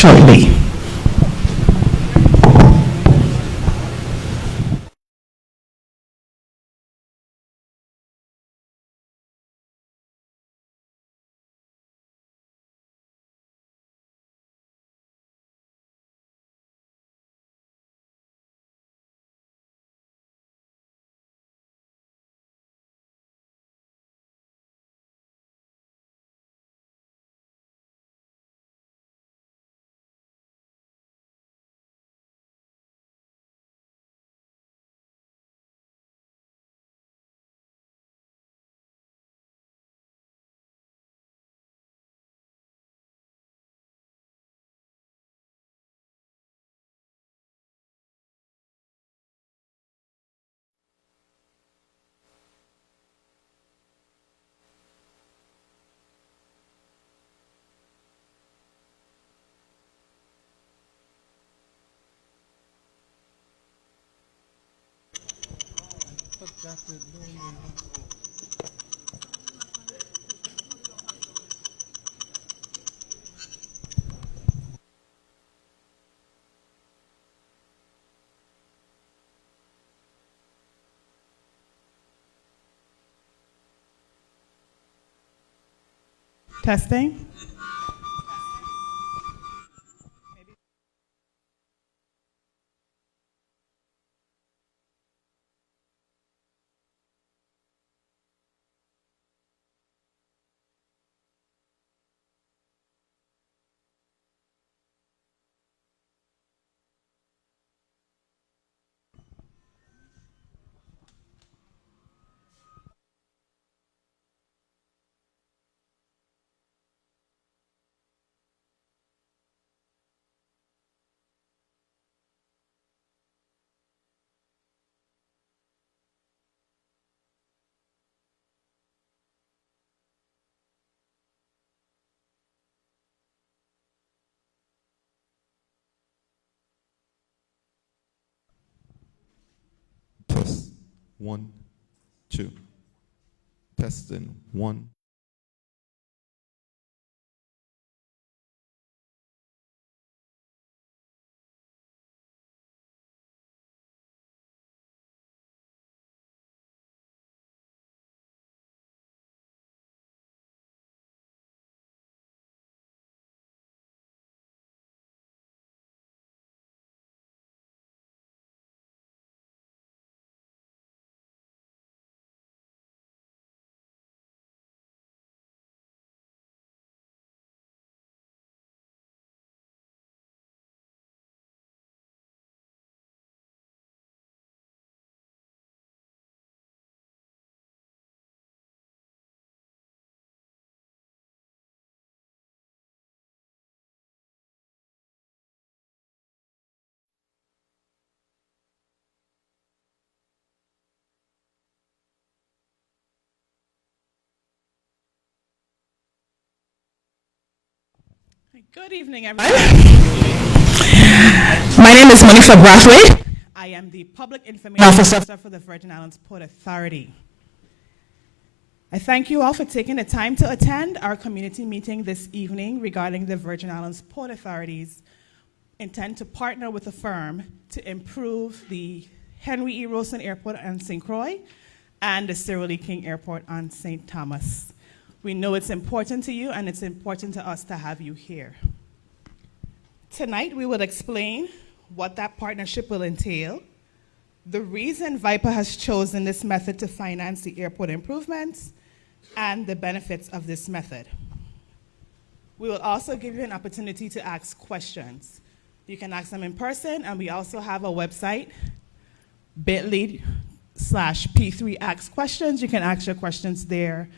shortly. Testing. Test 1, 2. Testing 1. Good evening, everyone. My name is Monifa Brathwaite. I am the Public Information Officer for the Virgin Islands Port Authority. I thank you all for taking the time to attend our community meeting this evening regarding the Virgin Islands Port Authority's intent to partner with a firm to improve the Henry E. Rohlsen Airport on St. Croix and the Cyril E. Airport on St. Thomas. We know it's important to you, and it's important to us to have you here. Tonight, we will explain what that partnership will entail, the reason VIPA has chosen this method to finance the airport improvements, and the benefits of this method. We will also give you an opportunity to ask questions. You can ask them in person, and we also have a website, bit.ly/P3AskQuestions. You can ask your questions there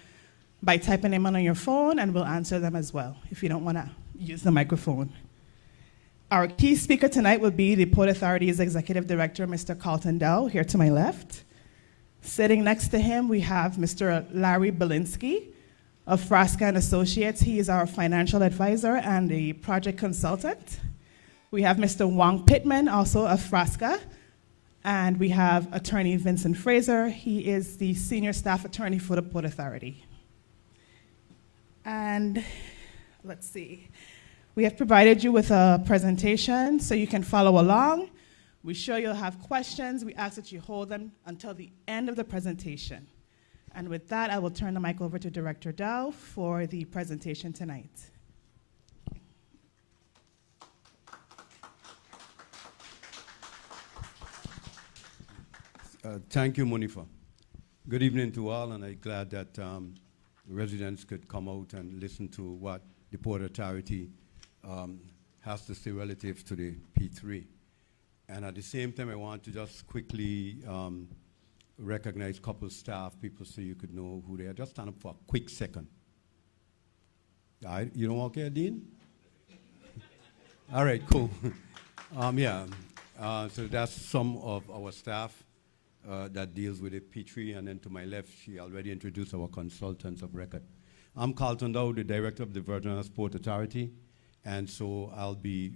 by typing them on your phone, and we'll answer them as well if you don't want to use the microphone. Our key speaker tonight will be the Port Authority's Executive Director, Mr. Carlton Dow, here to my left. Sitting next to him, we have Mr. Larry Belinsky of Frasca & Associates. He is our financial advisor and a project consultant. We have Mr. Wong Pittman, also of Frasca, and we have Attorney Vincent Fraser. He is the Senior Staff Attorney for the Port Authority. And let's see. We have provided you with a presentation so you can follow along. We're sure you'll have questions. We ask that you hold them until the end of the presentation. And with that, I will turn the mic over to Director Dow for the presentation tonight. Thank you, Monifa. Good evening to all, and I'm glad that residents could come out and listen to what the Port Authority has to say relative to the P3. And at the same time, I want to just quickly recognize a couple staff people so you could know who they are. Just stand up for a quick second. You don't walk here, Dean? All right, cool. So that's some of our staff that deals with the P3, and then to my left, she already introduced our consultants of record. I'm Carlton Dow, the director of the Virgin Islands Port Authority, and so I'll be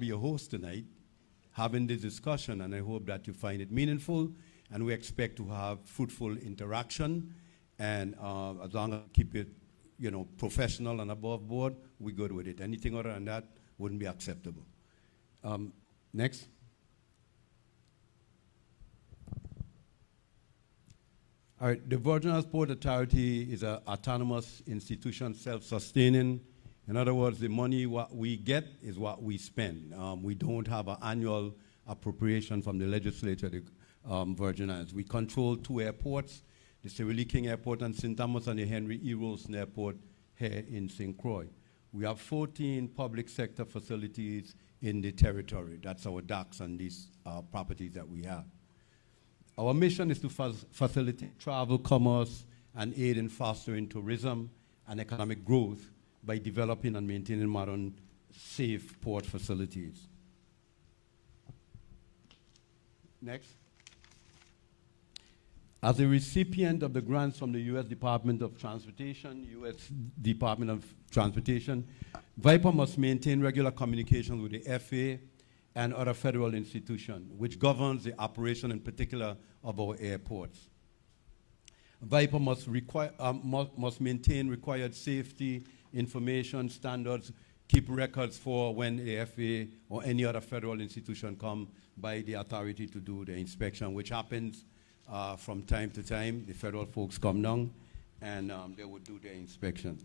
your host tonight, having this discussion, and I hope that you find it meaningful, and we expect to have fruitful interaction, and as long as we keep it, professional and above board, we're good with it. Anything other than that wouldn't be acceptable. Next. All right, the Virgin Islands Port Authority is an autonomous institution, self-sustaining. In other words, the money what we get is what we spend. We don't have an annual appropriation from the legislature, the Virgin Islands. We control 2 airports, the Cyril E Airport in St. Thomas and the Henry E. Rohlsen Airport here in St. Croix. We have 14 public sector facilities in the territory. That's our docks and these properties that we have. Our mission is to facilitate travel, commerce, and aid in fostering tourism and economic growth by developing and maintaining modern, safe port facilities. Next. As a recipient of the grants from the U.S. Department of Transportation, VIPA must maintain regular communication with the FAA and other federal institutions, which governs the operation in particular of our airports. VIPA must maintain required safety information standards, keep records for when the FAA or any other federal institution come by the authority to do the inspection, which happens from time to time. The federal folks come down and they would do their inspection.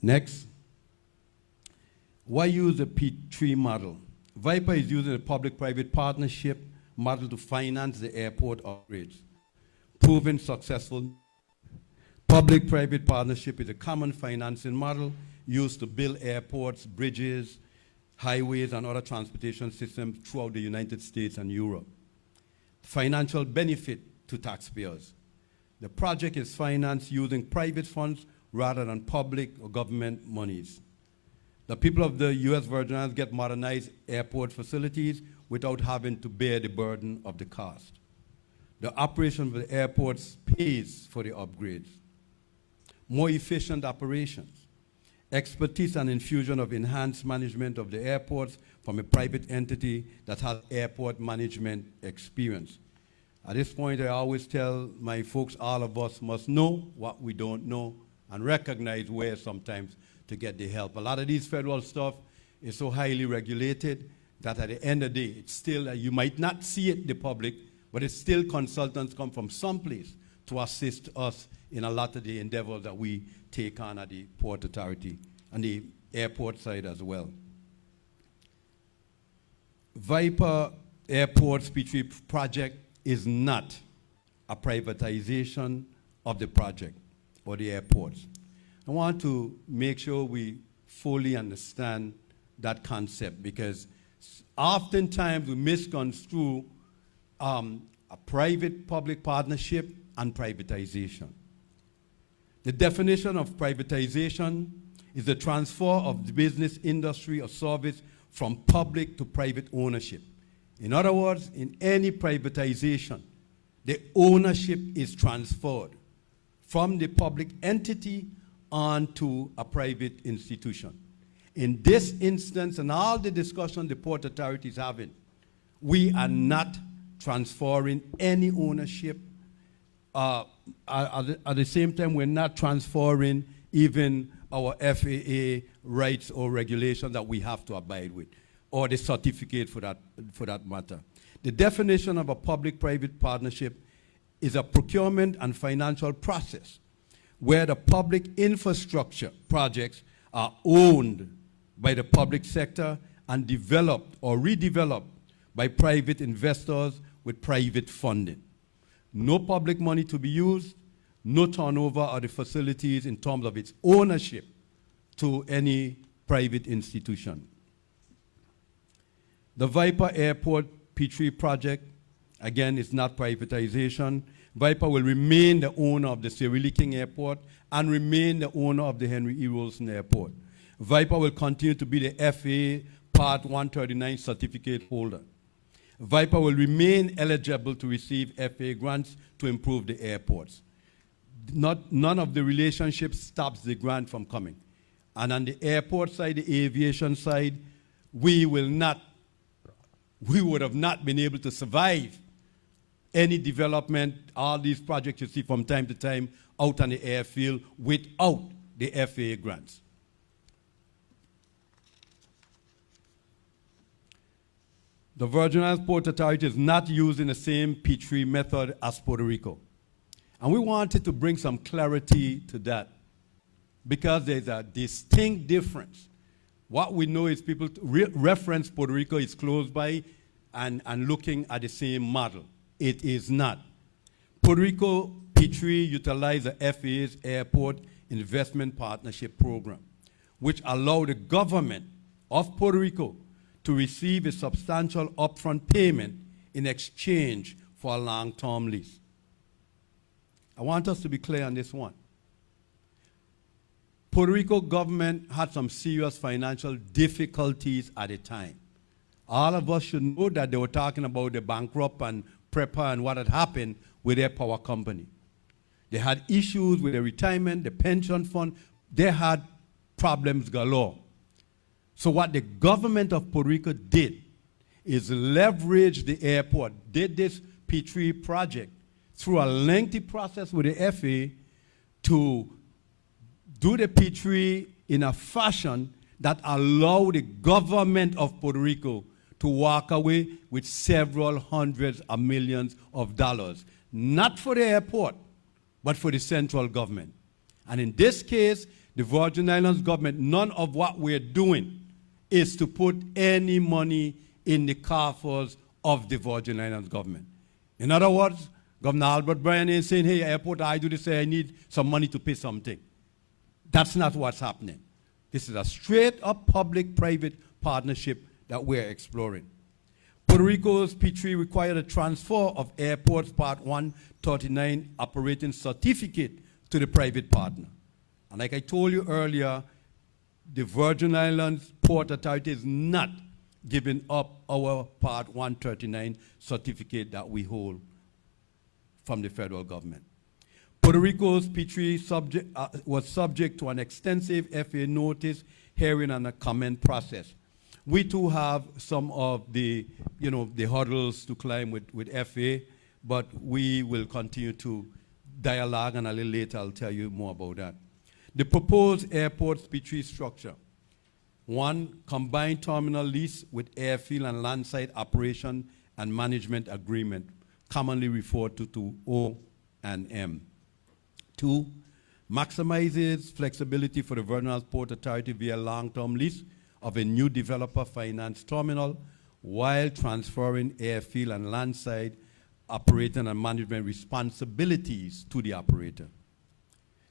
Next. Why use the P3 model? VIPA is using a public-private partnership model to finance the airport upgrades. Proven successful. Public-private partnership is a common financing model used to build airports, bridges, highways, and other transportation systems throughout the United States and Europe. Financial benefit to taxpayers. The project is financed using private funds rather than public or government monies. The people of the U.S. Virgin Islands get modernized airport facilities without having to bear the burden of the cost. The operation of the airports pays for the upgrades. More efficient operations. Expertise and infusion of enhanced management of the airports from a private entity that has airport management experience. At this point, I always tell my folks, all of us must know what we don't know and recognize where sometimes to get the help. A lot of these federal stuff is so highly regulated that at the end of the day, it's still, you might not see it, the public, but it's still consultants come from someplace to assist us in a lot of the endeavors that we take on at the Port Authority and the airport side as well. VIPA Airports P3 project is not a privatization of the project or the airports. I want to make sure we fully understand that concept because oftentimes we misconstrue a private-public partnership and privatization. The definition of privatization is the transfer of the business, industry, or service from public to private ownership. In other words, in any privatization, the ownership is transferred from the public entity onto a private institution. In this instance, and all the discussion the Port Authority is having, we are not transferring any ownership. At the same time, we're not transferring even our FAA rights or regulations that we have to abide with, or the certificate for that matter. The definition of a public-private partnership is a procurement and financial process where the public infrastructure projects are owned by the public sector and developed or redeveloped by private investors with private funding. No public money to be used, no turnover of the facilities in terms of its ownership to any private institution. The VIPA Airport P3 project, again, is not privatization. VIPA will remain the owner of the Cyril E Airport and remain the owner of the Henry E. Rohlsen Airport. VIPA will continue to be the FAA Part 139 certificate holder. VIPA will remain eligible to receive FAA grants to improve the airports. None of the relationships stops the grant from coming. And on the airport side, the aviation side, we would have not been able to survive any development, all these projects you see from time to time out on the airfield without the FAA grants. The Virgin Islands Port Authority is not using the same P3 method as Puerto Rico. And we wanted to bring some clarity to that because there's a distinct difference. What we know is people reference Puerto Rico is close by and looking at the same model. It is not. Puerto Rico P3 utilized the FAA's Airport Investment Partnership Program, which allowed the government of Puerto Rico to receive a substantial upfront payment in exchange for a long-term lease. I want us to be clear on this one. Puerto Rico government had some serious financial difficulties at the time. All of us should know that they were talking about the bankrupt and PREPA and what had happened with their power company. They had issues with the retirement, the pension fund. They had problems galore. So what the government of Puerto Rico did is leverage the airport, did this P3 project through a lengthy process with the FAA to do the P3 in a fashion that allowed the government of Puerto Rico to walk away with several hundreds of millions of dollars, not for the airport, but for the central government. And in this case, the Virgin Islands government, none of what we're doing is to put any money in the coffers of the Virgin Islands government. In other words, Governor Albert Bryan is saying, hey, airport, I do this, I need some money to pay something. That's not what's happening. This is a straight-up public-private partnership that we're exploring. Puerto Rico's P3 required a transfer of Airports Part 139 operating certificate to the private partner. And like I told you earlier, the Virgin Islands Port Authority is not giving up our Part 139 certificate that we hold from the federal government. Puerto Rico's P3 was subject to an extensive FAA notice, hearing, and a comment process. We too have some of the, the hurdles to climb with FAA, but we will continue to dialogue, and a little later I'll tell you more about that. The proposed airport's P3 structure: 1, combined terminal lease with airfield and landside operation and management agreement, commonly referred to O&M. 2, maximizes flexibility for the Virgin Islands Port Authority via long-term lease of a new developer finance terminal while transferring airfield and landside operating and management responsibilities to the operator.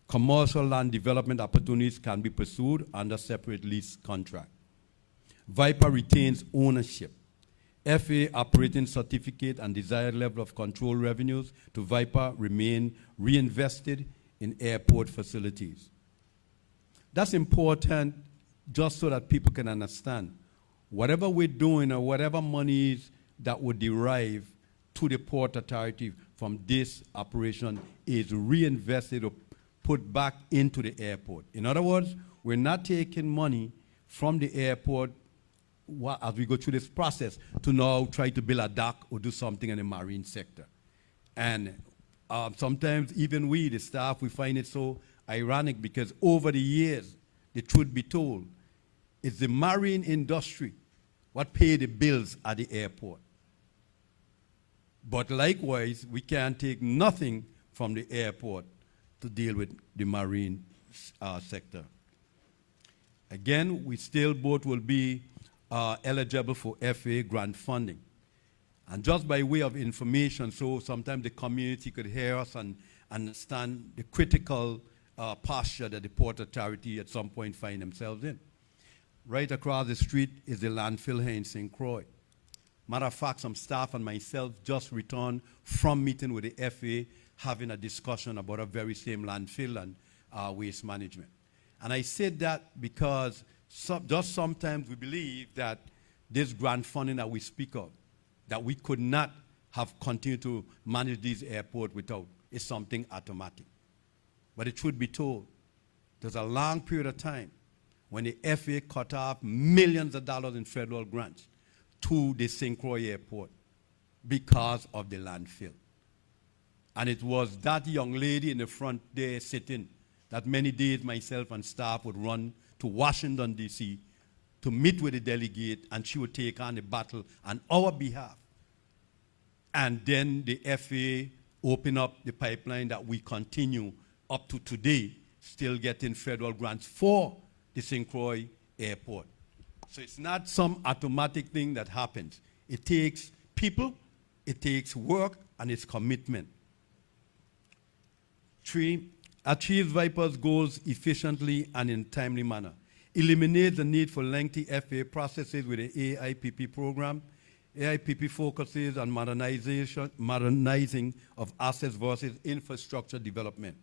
Commercial land development opportunities can be pursued under separate lease contract. VIPA retains ownership. FAA operating certificate and desired level of control revenues to VIPA remain reinvested in airport facilities. That's important just so that people can understand. Whatever we're doing or whatever monies that would derive to the Port Authority from this operation is reinvested or put back into the airport. In other words, we're not taking money from the airport as we go through this process to now try to build a dock or do something in the marine sector. And sometimes even we, the staff, we find it so ironic because over the years, the truth be told, it's the marine industry what pay the bills at the airport. But likewise, we can't take nothing from the airport to deal with the marine sector. Again, we still both will be eligible for FAA grant funding. And just by way of information, so sometimes the community could hear us and understand the critical posture that the Port Authority at some point find themselves in. Right across the street is the landfill here in St. Croix. Matter of fact, some staff and myself just returned from meeting with the FAA, having a discussion about a very same landfill and waste management. And I said that because just sometimes we believe that this grant funding that we speak of, that we could not have continued to manage these airports without, is something automatic. But the truth be told, there's a long period of time when the FAA cut off millions of dollars in federal grants to the St. Croix Airport because of the landfill. And it was that young lady in the front there sitting that many days myself and staff would run to Washington, D.C. to meet with the delegate, and she would take on the battle on our behalf. And then the FAA opened up the pipeline that we continue up to today, still getting federal grants for the St. Croix Airport. So it's not some automatic thing that happens. It takes people, it takes work, and it's commitment. 3, achieve VIPA's goals efficiently and in a timely manner. Eliminate the need for lengthy FAA processes with the AIPP program. AIPP focuses on modernizing of assets versus infrastructure development.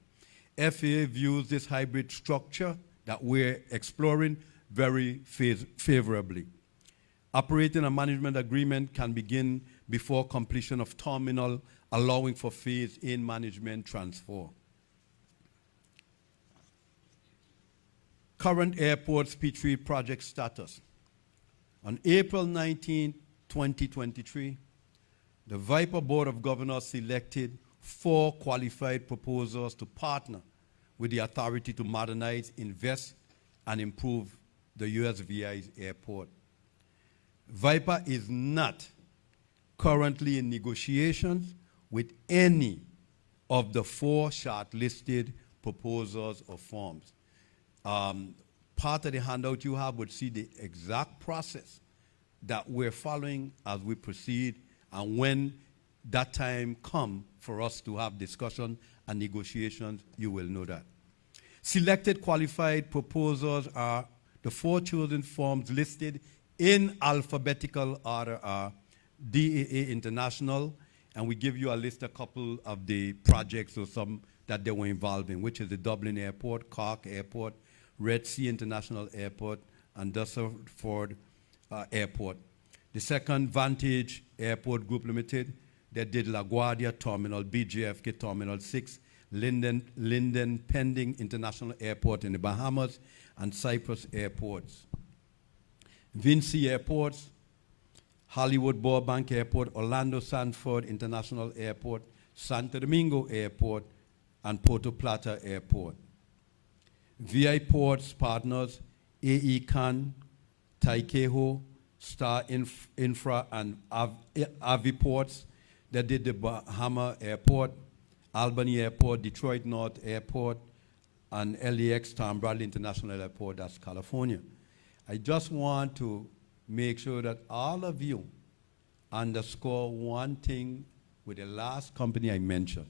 FAA views this hybrid structure that we're exploring very favorably. Operating a management agreement can begin before completion of terminal, allowing for phase-in management transfer. Current airport's P3 project status. On April 19, 2023, the VIPA Board of Governors selected 4 qualified proposals to partner with the authority to modernize, invest, and improve the USVI's airport. VIPA is not currently in negotiations with any of the 4 shortlisted proposals or forms. Part of the handout you have would see the exact process that we're following as we proceed, and when that time comes for us to have discussion and negotiations, you will know that. Selected qualified proposals are the 4 chosen forms listed in alphabetical order are DAA International, and we give you a list, a couple of the projects or some that they were involved in, which is the Dublin Airport, Cork Airport, Red Sea International Airport, and Dusseldorf Airport. The second, Vantage Airport Group Limited, they did LaGuardia Terminal, BJFK Terminal 6, Linden Pending International Airport in the Bahamas, and Cyprus Airports. Vinci Airports, Hollywood Burbank Airport, Orlando Sanford International Airport, Santo Domingo Airport, and Puerto Plata Airport. VI Ports partners, AE Khan, Taikeho, Star Infra, and Aviports. They did the Bahama Airport, Albany Airport, Detroit North Airport, and LAX Tom Bradley International Airport, that's California. I just want to make sure that all of you underscore one thing with the last company I mentioned.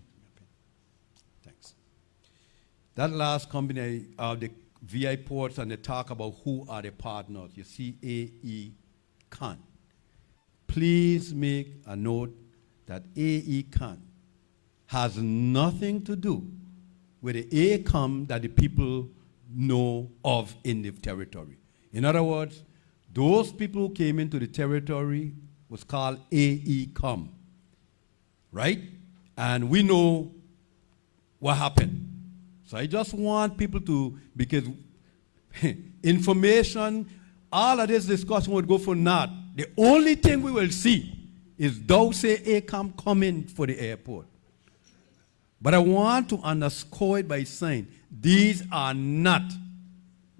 Thanks. That last company, the VI Ports, and they talk about who are the partners. You see AE Khan. Please make a note that AE Khan has nothing to do with the ACOM that the people know of in the territory. In other words, those people who came into the territory was called AECOM, right? And we know what happened. So I just want people to, because information, all of this discussion would go for naught. The only thing we will see is those say ACOM coming for the airport. But I want to underscore it by saying These are not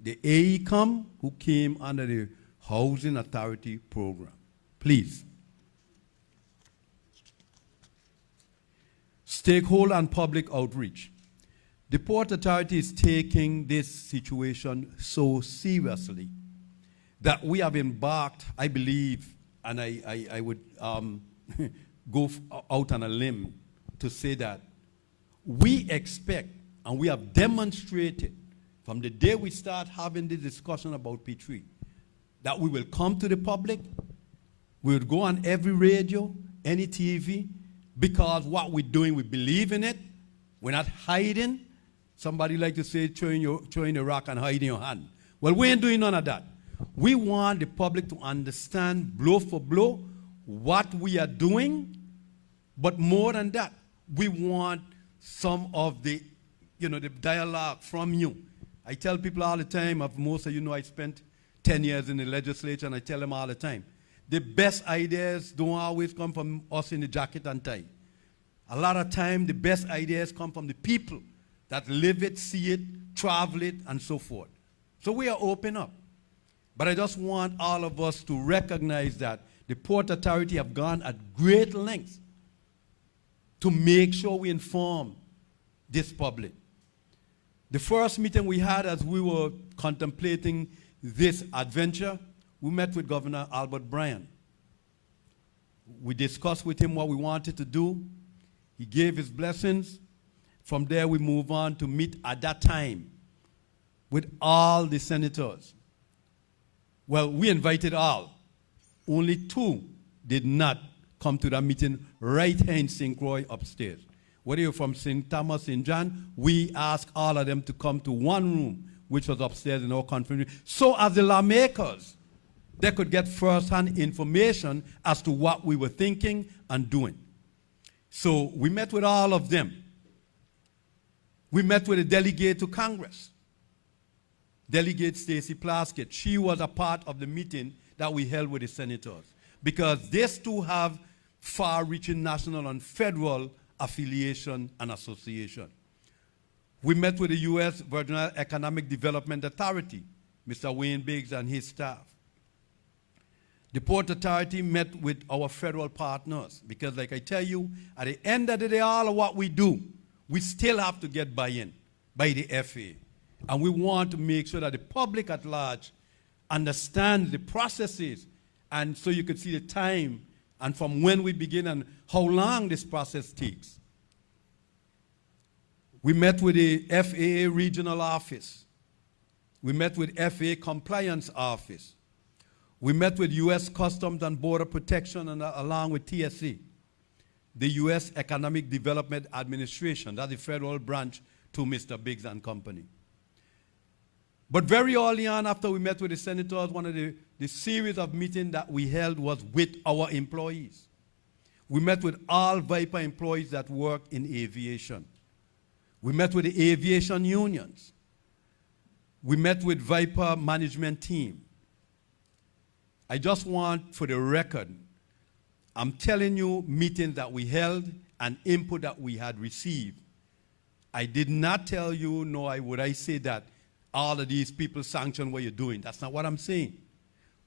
the AECOM who came under the Housing Authority program. Please. Stakeholder and public outreach. The Port Authority is taking this situation so seriously that we have embarked, I believe, and I would go out on a limb to say that we expect, and we have demonstrated from the day we start having this discussion about P3, that we will come to the public, we will go on every radio, any TV, because what we're doing, we believe in it. We're not hiding. Somebody like to say, throwing a rock and hiding your hand. Well, we ain't doing none of that. We want the public to understand blow for blow what we are doing, but more than that, we want some of the, the dialogue from you. I tell people all the time, most of you know I spent 10 years in the legislature, and I tell them all the time, the best ideas don't always come from us in the jacket and tie. A lot of time, the best ideas come from the people that live it, see it, travel it, and so forth. So we are open up. But I just want all of us to recognize that the Port Authority have gone at great lengths to make sure we inform this public. The first meeting we had as we were contemplating this adventure, we met with Governor Albert Bryan. We discussed with him what we wanted to do. He gave his blessings. From there, we move on to meet at that time with all the senators. Well, we invited all. Only 2 did not come to that meeting right here in St. Croix upstairs. Whether you're from St. Thomas, St. John, we asked all of them to come to one room, which was upstairs in our conference room, so as the lawmakers, they could get first-hand information as to what we were thinking and doing. So we met with all of them. We met with a delegate to Congress, Delegate Stacey Plaskett. She was a part of the meeting that we held with the senators, because these two have far-reaching national and federal affiliation and association. We met with the U.S. Virgin Islands Economic Development Authority, Mr. Wayne Biggs and his staff. The Port Authority met with our federal partners, because like I tell you, at the end of the day, all of what we do, we still have to get buy-in by the FAA. And we want to make sure that the public at large understands the processes, and so you can see the time and from when we begin and how long this process takes. We met with the FAA Regional Office. We met with FAA Compliance Office. We met with U.S. Customs and Border Protection and along with TSA. The U.S. Economic Development Administration, that's the federal branch to Mr. Biggs and Company. But very early on, after we met with the senators, one of the series of meetings that we held was with our employees. We met with all VIPA employees that work in aviation. We met with the aviation unions. We met with VIPA management team. I just want, for the record, I'm telling you meetings that we held and input that we had received. I did not tell you, nor would I say that all of these people sanction what you're doing. That's not what I'm saying.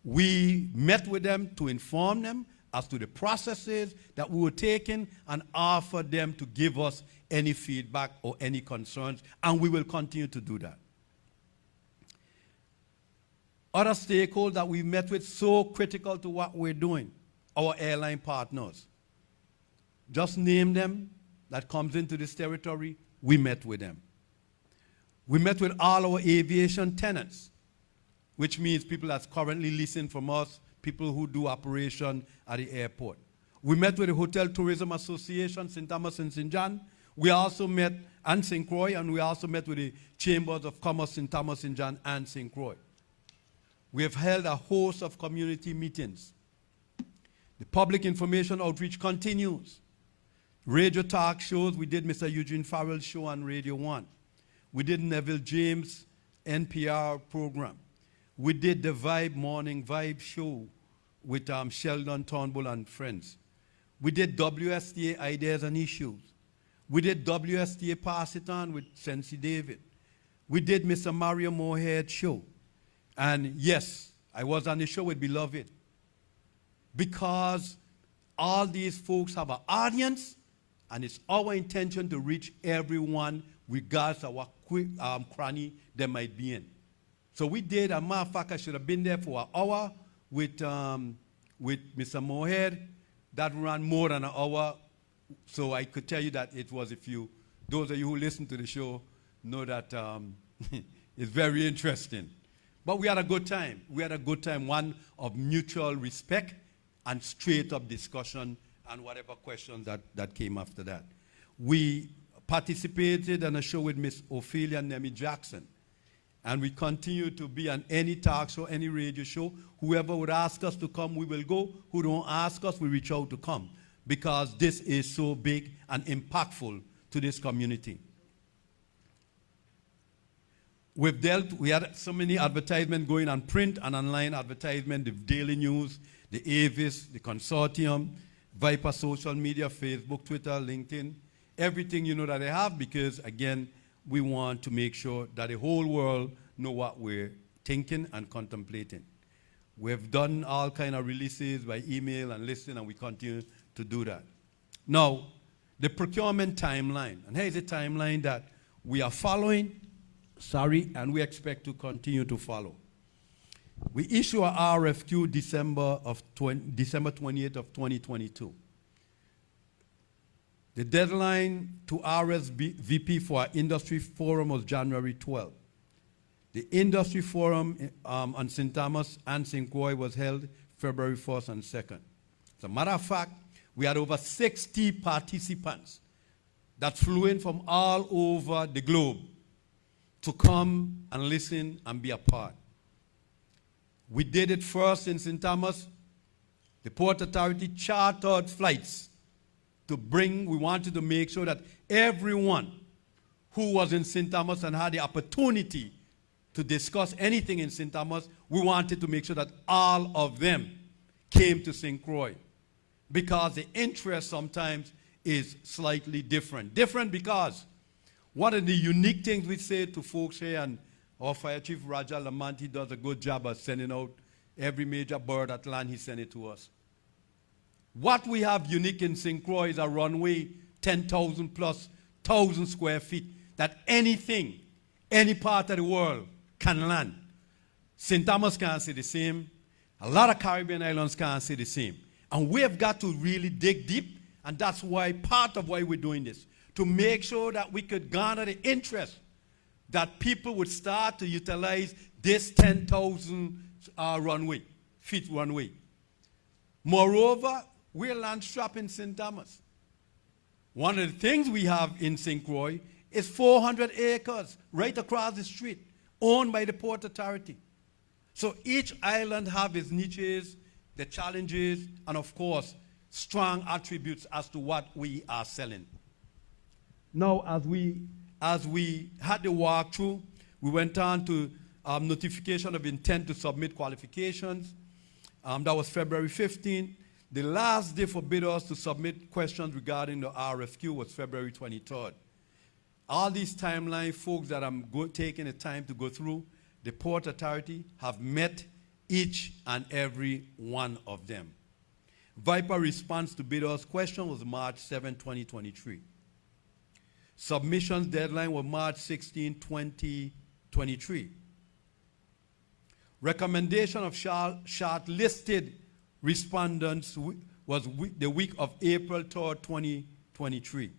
We met with them to inform them as to the processes that we were taking and offer them to give us any feedback or any concerns, and we will continue to do that. Other stakeholders that we met with, so critical to what we're doing, our airline partners. Just name them that comes into this territory, we met with them. We met with all our aviation tenants, which means people that's currently leasing from us, people who do operation at the airport. We met with the Hotel Tourism Association, St. Thomas and St. John. We also met, and St. Croix, and we also met with the Chambers of Commerce, St. Thomas, St. John, and St. Croix. We have held a host of community meetings. The public information outreach continues. Radio talk shows, we did Mr. Eugene Farrell's show on Radio 1. We did Neville James' NPR program. We did the Morning Vibe show with Sheldon Turnbull and friends. We did WSTA Ideas and Issues. We did WSTA Pass It On with Sensi David. we did Mr. Mario Moorhead's show. And yes, I was on the show with Beloved. Because all these folks have an audience, and it's our intention to reach everyone, regardless of what cranny they might be in. So we did, a matter of fact, I should have been there for an hour with Mr. Moorhead. That ran more than an hour, so I could tell you that it was, those of you who listen to the show know that it's very interesting. But we had a good time. We had a good time, one of mutual respect and straight up discussion and whatever questions that came after that. We participated in a show with Miss Ophelia Nemi Jackson. And we continue to be on any talk show, any radio show. Whoever would ask us to come, we will go. Who don't ask us, we reach out to come. Because this is so big and impactful to this community. We had so many advertisements going on print and online advertisement, the Daily News, the Avis, the Consortium, VIPA social media, Facebook, Twitter, LinkedIn, everything that they have, because again, we want to make sure that the whole world know what we're thinking and contemplating. We've done all kind of releases by email and listening, and we continue to do that. Now, the procurement timeline, and here's a timeline that we are following, and we expect to continue to follow. We issue our RFQ December 28th of 2022. The deadline to RSVP for our industry forum was January 12th. The industry forum on St. Thomas and St. Croix was held February 1st and 2nd. As a matter of fact, we had over 60 participants that flew in from all over the globe to come and listen and be a part. We did it first in St. Thomas. The Port Authority chartered flights to bring, we wanted to make sure that everyone who was in St. Thomas and had the opportunity to discuss anything in St. Thomas, we wanted to make sure that all of them came to St. Croix, because the interest sometimes is slightly different. Different because one of the unique things we say to folks here, and our Fire Chief Raja Lamanti does a good job of sending out every major bird at land, he sent it to us. What we have unique in St. Croix is a runway 10,000 plus 1,000 square feet that anything, any part of the world can land. St. Thomas can't say the same. A lot of Caribbean islands can't say the same. And we have got to really dig deep, and that's why part of why we're doing this, to make sure that we could garner the interest that people would start to utilize this 10,000 feet runway. Moreover, we're land strapped in St. Thomas. One of the things we have in St. Croix is 400 acres right across the street, owned by the Port Authority. So each island have its niches, the challenges, and of course, strong attributes as to what we are selling. Now, as we had the walkthrough, we went on to notification of intent to submit qualifications. That was February 15th. The last day for bidders to submit questions regarding the RFQ was February 23rd. All these timeline folks that I'm taking the time to go through, the Port Authority have met each and every one of them. VIPA response to bidders' question was March 7, 2023. Submissions deadline was March 16, 2023. Recommendation of shortlisted respondents was the week of April 3rd, 2023.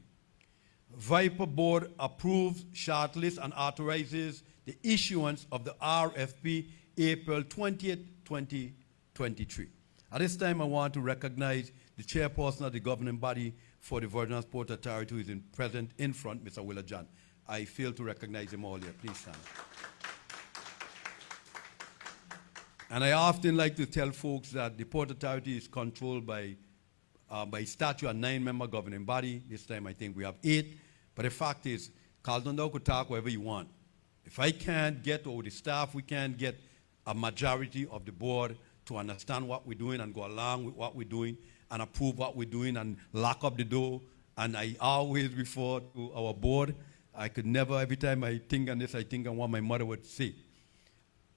VIPA board approves shortlist and authorizes the issuance of the RFP April 20th, 2023. At this time, I want to recognize the chairperson of the governing body for the Virgin Islands Port Authority, who is present in front, Mr. Willa John. I fail to recognize him all here. Please stand. And I often like to tell folks that the Port Authority is controlled by statute a 9-member governing body. This time I think we have 8. But the fact is, Caldondao could talk wherever you want. If I can't get, or the staff, we can't get a majority of the board to understand what we're doing and go along with what we're doing and approve what we're doing and lock up the door, and I always refer to our board I could never, every time I think on this, I think on what my mother would say.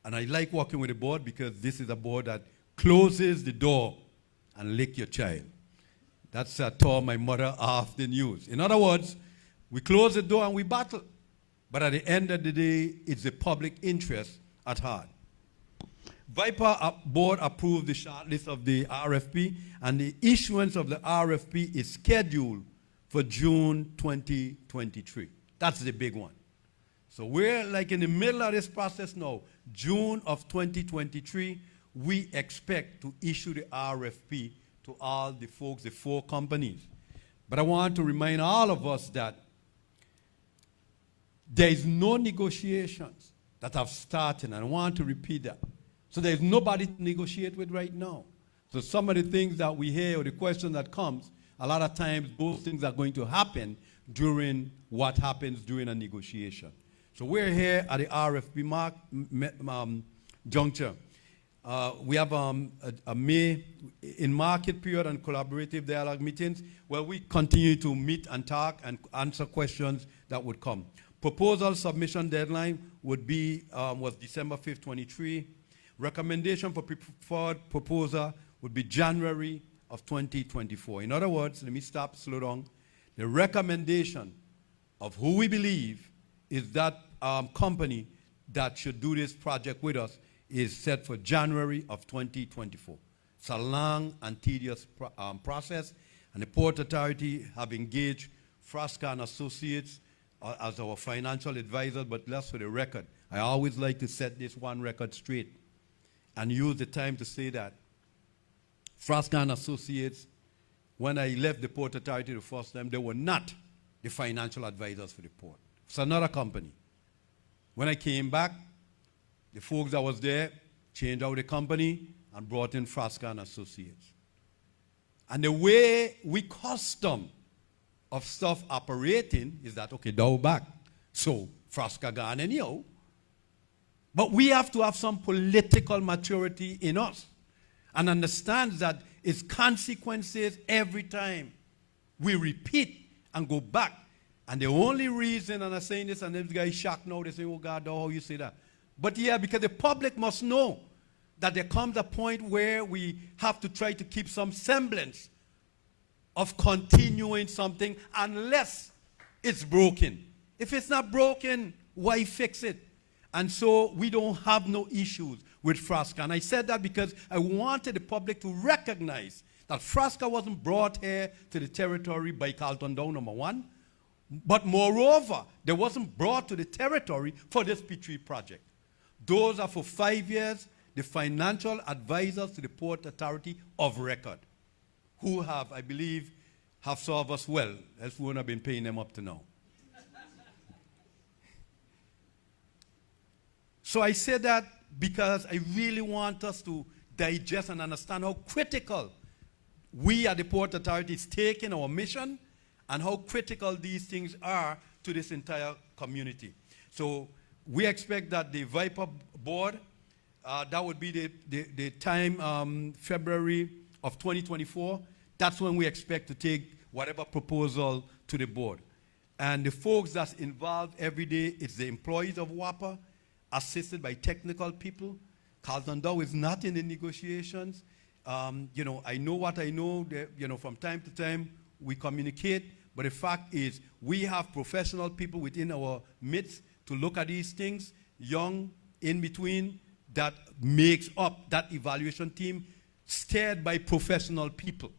And I like working with the board because this is a board that closes the door and lick your child. That's a term my mother often used. In other words, we close the door and we battle. But at the end of the day, it's the public interest at heart. VIPA board approved the shortlist of the RFP, and the issuance of the RFP is scheduled for June 2023. That's the big one. So we're like in the middle of this process now. June of 2023, we expect to issue the RFP to all the folks, the 4 companies. But I want to remind all of us that there is no negotiations that have started, and I want to repeat that. So there's nobody to negotiate with right now. So some of the things that we hear or the question that comes, a lot of times those things are going to happen during what happens during a negotiation. So we're here at the RFP juncture. We have a May in-market period and collaborative dialogue meetings where we continue to meet and talk and answer questions that would come. Proposal submission deadline would be, was December 5th, 23. Recommendation for preferred proposal would be January of 2024. In other words, let me stop, slow down. The recommendation of who we believe is that company that should do this project with us is set for January of 2024. It's a long and tedious process, and the Port Authority have engaged Frasca and Associates as our financial advisor, but that's for the record. I always like to set this one record straight and use the time to say that Frasca and Associates, when I left the Port Authority the first time, they were not the financial advisors for the port. It's another company. When I came back, the folks that was there changed out the company and brought in Frasca and Associates. And the way we custom of stuff operating is that, okay, thou back. So Frasca gone anyhow. But we have to have some political maturity in us and understand that it's consequences every time we repeat and go back. And the only reason, and I'm saying this, and this guy is shocked now, they say, oh God, how you say that? But yeah, because the public must know that there comes a point where we have to try to keep some semblance of continuing something unless it's broken. If it's not broken, why fix it? And so we don't have no issues with Frasca. And I said that because I wanted the public to recognize that Frasca wasn't brought here to the territory by Carlton Down, number one. But moreover, they wasn't brought to the territory for this P3 project. Those are for 5 years, the financial advisors to the Port Authority of record, who have, I believe, have served us well, else we wouldn't have been paying them up to now. So I say that because I really want us to digest and understand how critical we at the Port Authority is taking our mission and how critical these things are to this entire community. So we expect that the VIPA board, that would be the time, February of 2024. That's when we expect to take whatever proposal to the board. And the folks that's involved every day, it's the employees of WAPA, assisted by technical people. Carlton Dow is not in the negotiations. You know, I know what I know. You know, from time to time, we communicate. But the fact is, we have professional people within our midst to look at these things, young, in between, that makes up that evaluation team, steered by professional people.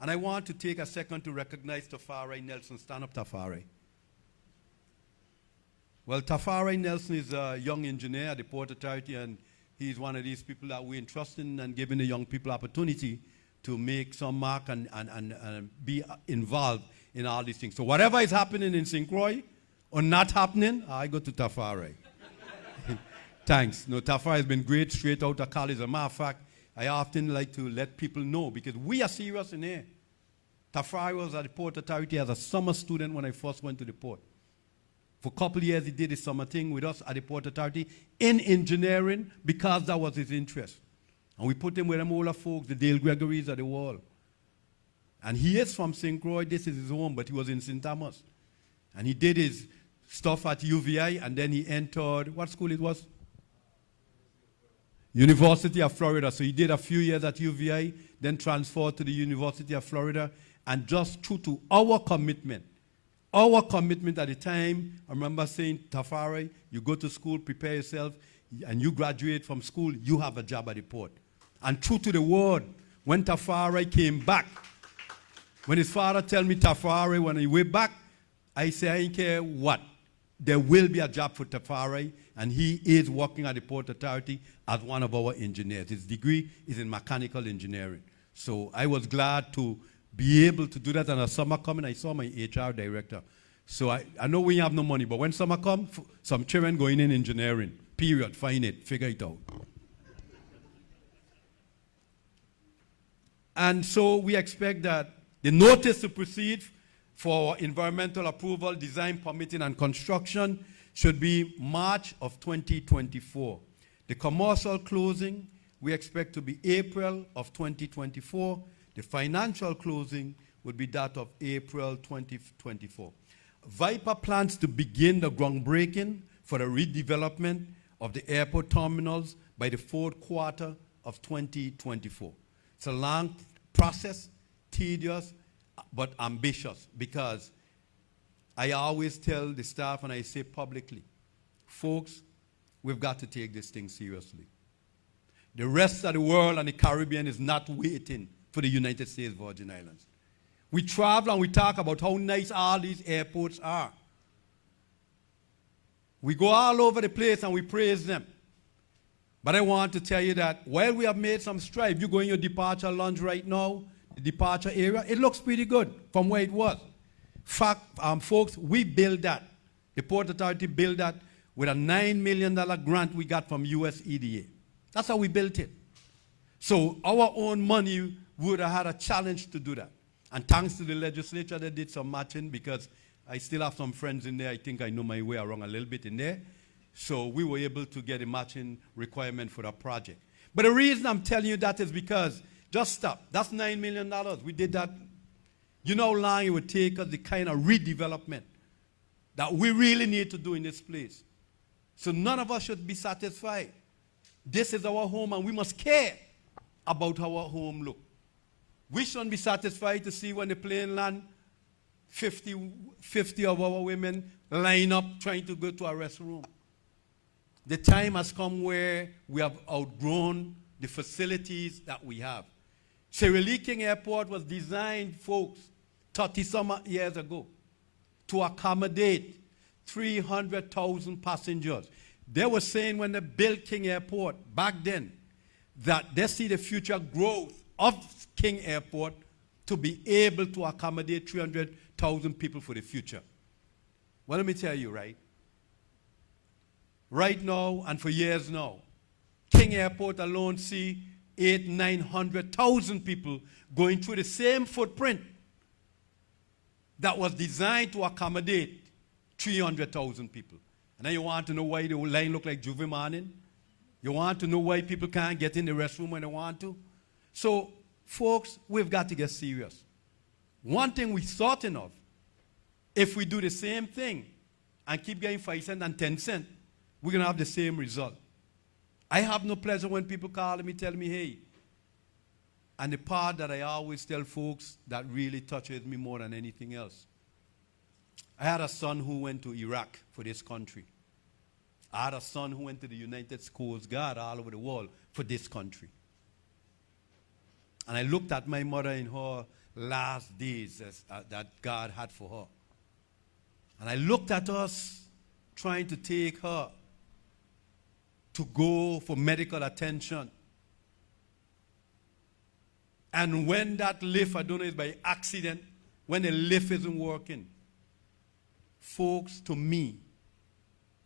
And I want to take a second to recognize Tafari Nelson. Stand up, Tafari. Well, Tafari Nelson is a young engineer at the Port Authority, and he's one of these people that we're entrusting and giving the young people opportunity to make some mark and be involved in all these things. So whatever is happening in St. Croix or not happening, I go to Tafari. Thanks. No, Tafari has been great straight out of college. As a matter of fact, I often like to let people know because we are serious in here. Tafari was at the Port Authority as a summer student when I first went to the port. For a couple of years, he did a summer thing with us at the Port Authority in engineering because that was his interest. And we put him with them older folks, the Dale Gregories of the world. And he is from St. Croix. This is his home, but he was in St. Thomas. And he did his stuff at UVI, and then he entered, what school it was? University of Florida. So he did a few years at UVI, then transferred to the University of Florida, and just true to our commitment at the time, I remember saying, Tafari, you go to school, prepare yourself, and you graduate from school, you have a job at the port. And true to the word, when Tafari came back, when his father tell me Tafari, when he went back, I say, I don't care what. There will be a job for Tafari, and he is working at the Port Authority as one of our engineers. His degree is in mechanical engineering. So I was glad to be able to do that. And as summer coming, I saw my HR director. So I know we have no money, but when summer comes, some children going in engineering, period, find it, figure it out. And so we expect that the notice to proceed for environmental approval, design, permitting, and construction should be March of 2024. The commercial closing, we expect to be April of 2024. The financial closing would be that of April 2024. VIPA plans to begin the groundbreaking for the redevelopment of the airport terminals by the fourth quarter of 2024. It's a long process, tedious, but ambitious, because I always tell the staff, and I say publicly, folks, we've got to take this thing seriously. The rest of the world and the Caribbean is not waiting for the United States Virgin Islands. We travel and we talk about how nice all these airports are. We go all over the place and we praise them. But I want to tell you that while we have made some strides, you go in your departure lounge right now, the departure area, it looks pretty good from where it was. Fact, folks, we built that. The Port Authority built that with a $9 million grant we got from US EDA. That's how we built it. So our own money would have had a challenge to do that. And thanks to the legislature, they did some matching, because I still have some friends in there. I think I know my way around a little bit in there. So we were able to get a matching requirement for that project. But the reason I'm telling you that is because, just stop. That's $9 million. We did that. You know how long it would take us, the kind of redevelopment that we really need to do in this place. So none of us should be satisfied. This is our home, and we must care about how our home look. We shouldn't be satisfied to see when the plane land, 50 of our women line up trying to go to a restroom. The time has come where we have outgrown the facilities that we have. Cyril E Airport was designed, folks, 30-some years ago to accommodate 300,000 passengers. They were saying when they built King Airport back then that they see the future growth of King Airport to be able to accommodate 300,000 people for the future. Well, let me tell you, right now and for years now, King Airport alone see 800,000-900,000 people going through the same footprint that was designed to accommodate 300,000 people. And then you want to know why the line look like Juve morning? You want to know why people can't get in the restroom when they want to? So, folks, we've got to get serious. One thing we're certain of, if we do the same thing and keep getting 5 cents and 10 cents, we're going to have the same result. I have no pleasure when people call me, tell me, hey. And the part that I always tell folks that really touches me more than anything else. I had a son who went to Iraq for this country. I had a son who went to the United Coast Guard all over the world for this country. And I looked at my mother in her last days that God had for her. And I looked at us trying to take her to go for medical attention. And when that lift, I don't know if by accident, when the lift isn't working, folks, to me,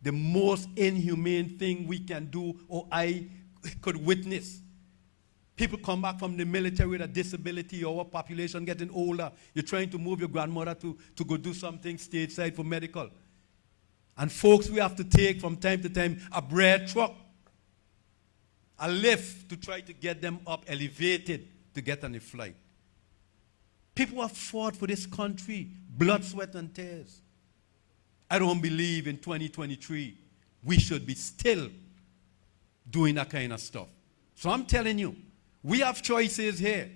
the most inhumane thing we can do, or I could witness, people come back from the military with a disability, or our population getting older. You're trying to move your grandmother to go do something stateside for medical. And folks, we have to take from time to time a bread truck, a lift to try to get them up elevated to get on the flight. People have fought for this country, blood, sweat, and tears. I don't believe in 2023 we should be still doing that kind of stuff. So I'm telling you, we have choices here.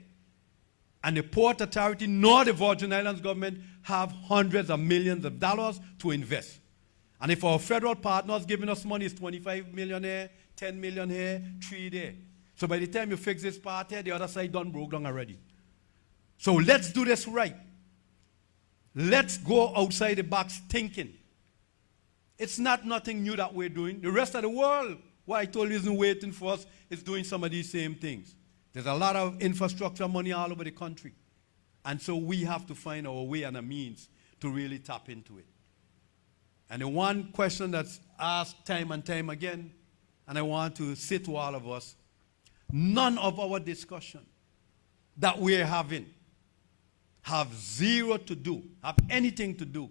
And the Port Authority nor the Virgin Islands government have hundreds of millions of dollars to invest. And if our federal partners giving us money, it's 25 million here, 10 million here, 3 there. So by the time you fix this part here, the other side done broke down already. So let's do this right. Let's go outside the box thinking. It's not nothing new that we're doing. The rest of the world, what I told you, isn't waiting for us, is doing some of these same things. There's a lot of infrastructure money all over the country. And so we have to find our way and a means to really tap into it. And the one question that's asked time and time again, and I want to say to all of us, none of our discussion that we're having have anything to do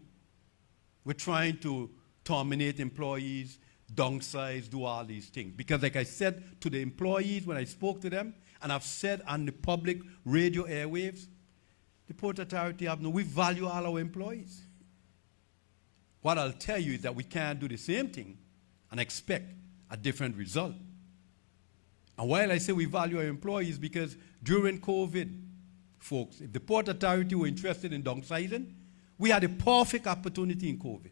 with trying to terminate employees, downsize, do all these things. Because like I said to the employees when I spoke to them, and I've said on the public radio airwaves, the Port Authority we value all our employees. What I'll tell you is that we can't do the same thing and expect a different result. And while I say we value our employees, because during COVID, folks, if the Port Authority were interested in downsizing, we had a perfect opportunity in COVID.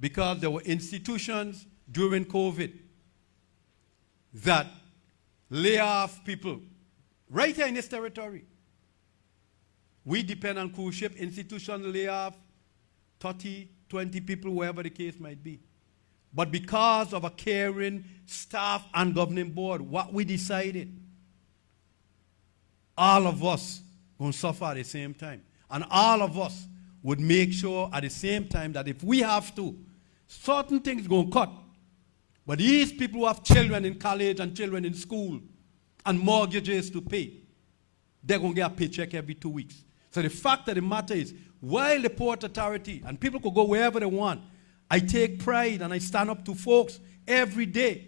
Because there were institutions during COVID that lay off people right here in this territory. We depend on cruise ship institutions lay off 30, 20 people, wherever the case might be. But because of a caring staff and governing board, what we decided, all of us going to suffer at the same time. And all of us would make sure at the same time that if we have to, certain things going to cut. But these people who have children in college and children in school and mortgages to pay, they're going to get a paycheck every 2 weeks. So the fact of the matter is, while the Port Authority, and people could go wherever they want, I take pride and I stand up to folks every day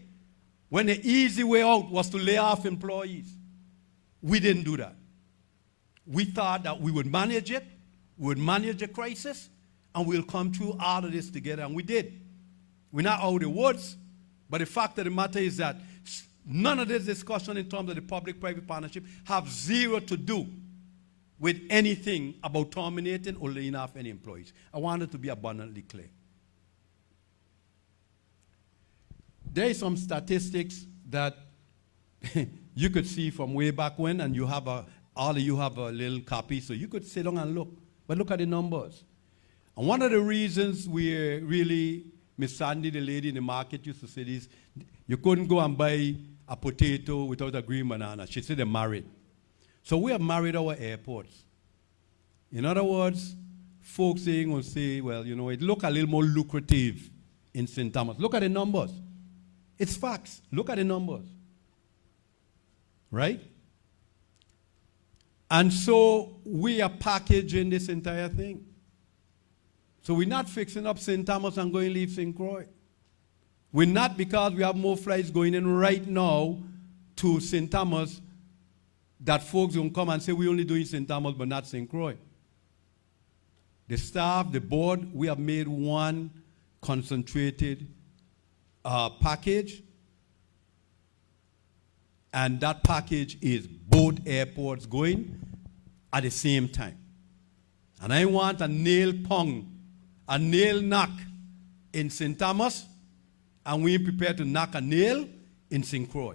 when the easy way out was to lay off employees. We didn't do that. We thought that we would manage it, we would manage the crisis, and we'll come through all of this together, and we did. We're not out of the woods, but the fact of the matter is that none of this discussion in terms of the public-private partnership have zero to do with anything about terminating or laying off any employees. I want it to be abundantly clear. There is some statistics that you could see from way back when, and you have all of you have a little copy, so you could sit down and look. But look at the numbers. And one of the reasons we're really, Miss Sandy, the lady in the market, used to say this, you couldn't go and buy a potato without a green banana. She said they're married. So we have married our airports. In other words, folks saying will say, well, you know, it look a little more lucrative in St. Thomas. Look at the numbers. It's facts. Look at the numbers. Right? And so we are packaging this entire thing. So we're not fixing up St. Thomas and going to leave St. Croix. We're not, because we have more flights going in right now to St. Thomas, that folks don't come and say we're only doing St. Thomas but not St. Croix. The staff, the board, we have made one concentrated package, and that package is both airports going at the same time. And I want a nail knock in St. Thomas, and we're prepared to knock a nail in St. Croix.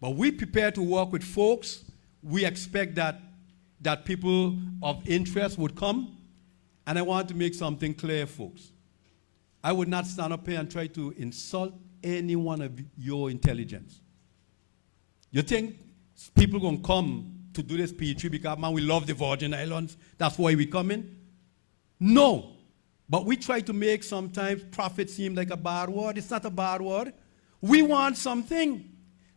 But we prepare to work with folks. We expect that people of interest would come. And I want to make something clear, folks. I would not stand up here and try to insult any one of your intelligence. You think people going to come to do this P3 because, man, we love the Virgin Islands, that's why we come in? No. But we try to make sometimes profit seem like a bad word. It's not a bad word. We want something.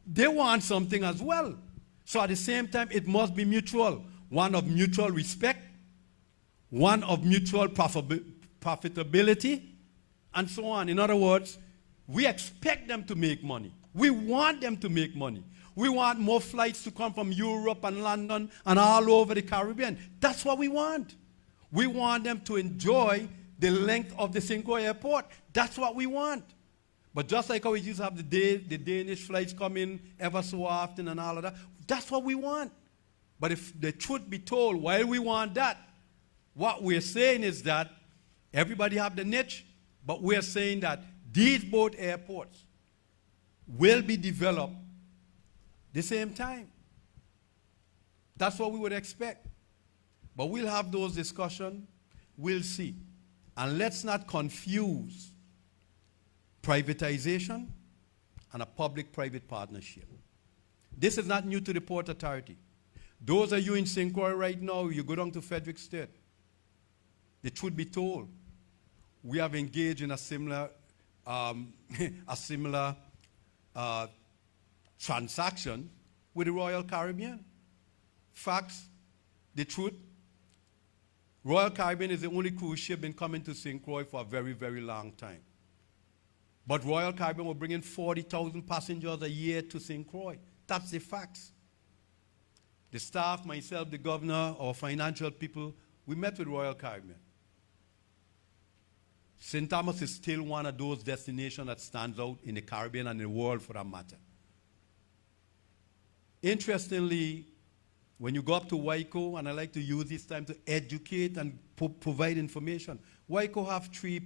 They want something as well. So at the same time, it must be mutual. One of mutual respect, one of mutual profitability, and so on. In other words, we expect them to make money. We want them to make money. We want more flights to come from Europe and London and all over the Caribbean. That's what we want. We want them to enjoy the length of the St. Croix Airport. That's what we want. But just like how we used to have the Danish flights come in ever so often and all of that, that's what we want. But if the truth be told, while we want that, what we're saying is that everybody have the niche, but we're saying that these both airports will be developed the same time. That's what we would expect. But we'll have those discussions. We'll see. And let's not confuse privatization and a public-private partnership. This is not new to the Port Authority. Those of you in St. Croix right now, you go down to Frederick State. The truth be told, we have engaged in a similar transaction with the Royal Caribbean. Facts, the truth, Royal Caribbean is the only cruise ship been coming to St. Croix for a very, very long time. But Royal Caribbean will bring in 40,000 passengers a year to St. Croix. That's the facts. The staff, myself, the governor, our financial people, we met with Royal Caribbean. St. Thomas is still one of those destinations that stands out in the Caribbean and the world for that matter. Interestingly, when you go up to Waiko, and I like to use this time to educate and provide information, Waiko have 3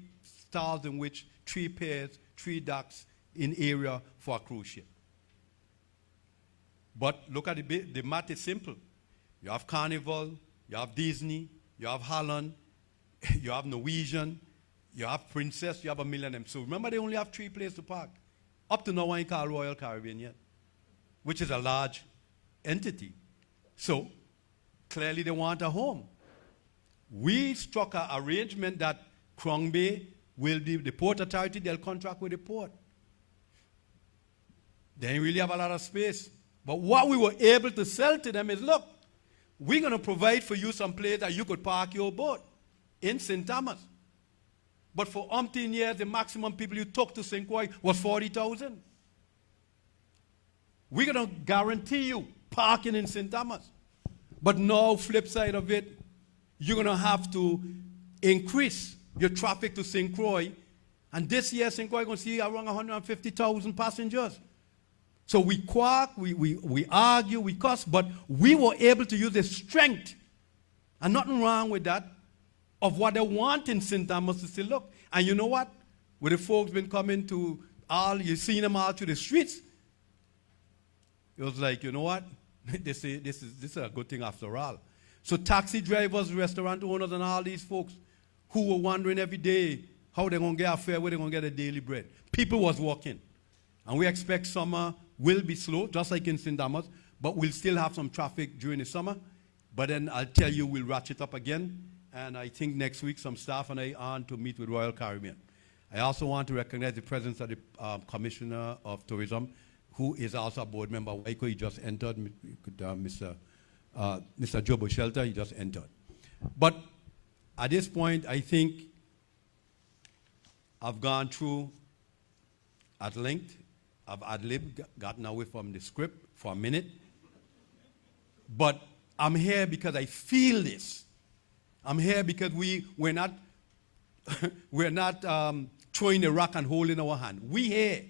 stars in which 3 pairs, 3 docks in area for a cruise ship. But look at the math is simple. You have Carnival, you have Disney, you have Holland, you have Norwegian, you have Princess, you have a million of them. So remember, they only have 3 places to park. Up to now, I ain't called Royal Caribbean yet, which is a large entity. So clearly they want a home. We struck an arrangement that Croix Bay will be the Port Authority, they'll contract with the port. They didn't really have a lot of space. But what we were able to sell to them is, look, we're going to provide for you some place that you could park your boat in St. Thomas. But for umpteen years, the maximum people you took to St. Croix was 40,000. We're going to guarantee you parking in St. Thomas. But now, flip side of it, you're going to have to increase your traffic to St. Croix. And this year, St. Croix is going to see around 150,000 passengers. So we quark, we argue, we cuss, but we were able to use the strength, and nothing wrong with that, of what they want in St. Thomas to say, look, and you know what? With the folks been coming to all, you've seen them all through the streets. It was like, you know what? This is a good thing after all. So taxi drivers, restaurant owners, and all these folks who were wondering every day how they're going to get a fare, where they're going to get a daily bread. People was walking. And we expect summer will be slow, just like in St. Thomas, but we'll still have some traffic during the summer. But then I'll tell you, we'll ratchet up again. And I think next week some staff and I are on to meet with Royal Caribbean. I also want to recognize the presence of the Commissioner of Tourism, who is also a board member of Waiko. He just entered, Mr. Jobo Shelter, he just entered. But at this point, I think I've gone through at length. I've ad-libbed, gotten away from the script for a minute. But I'm here because I feel this. I'm here because we're not throwing a rock and holding our hand. We're here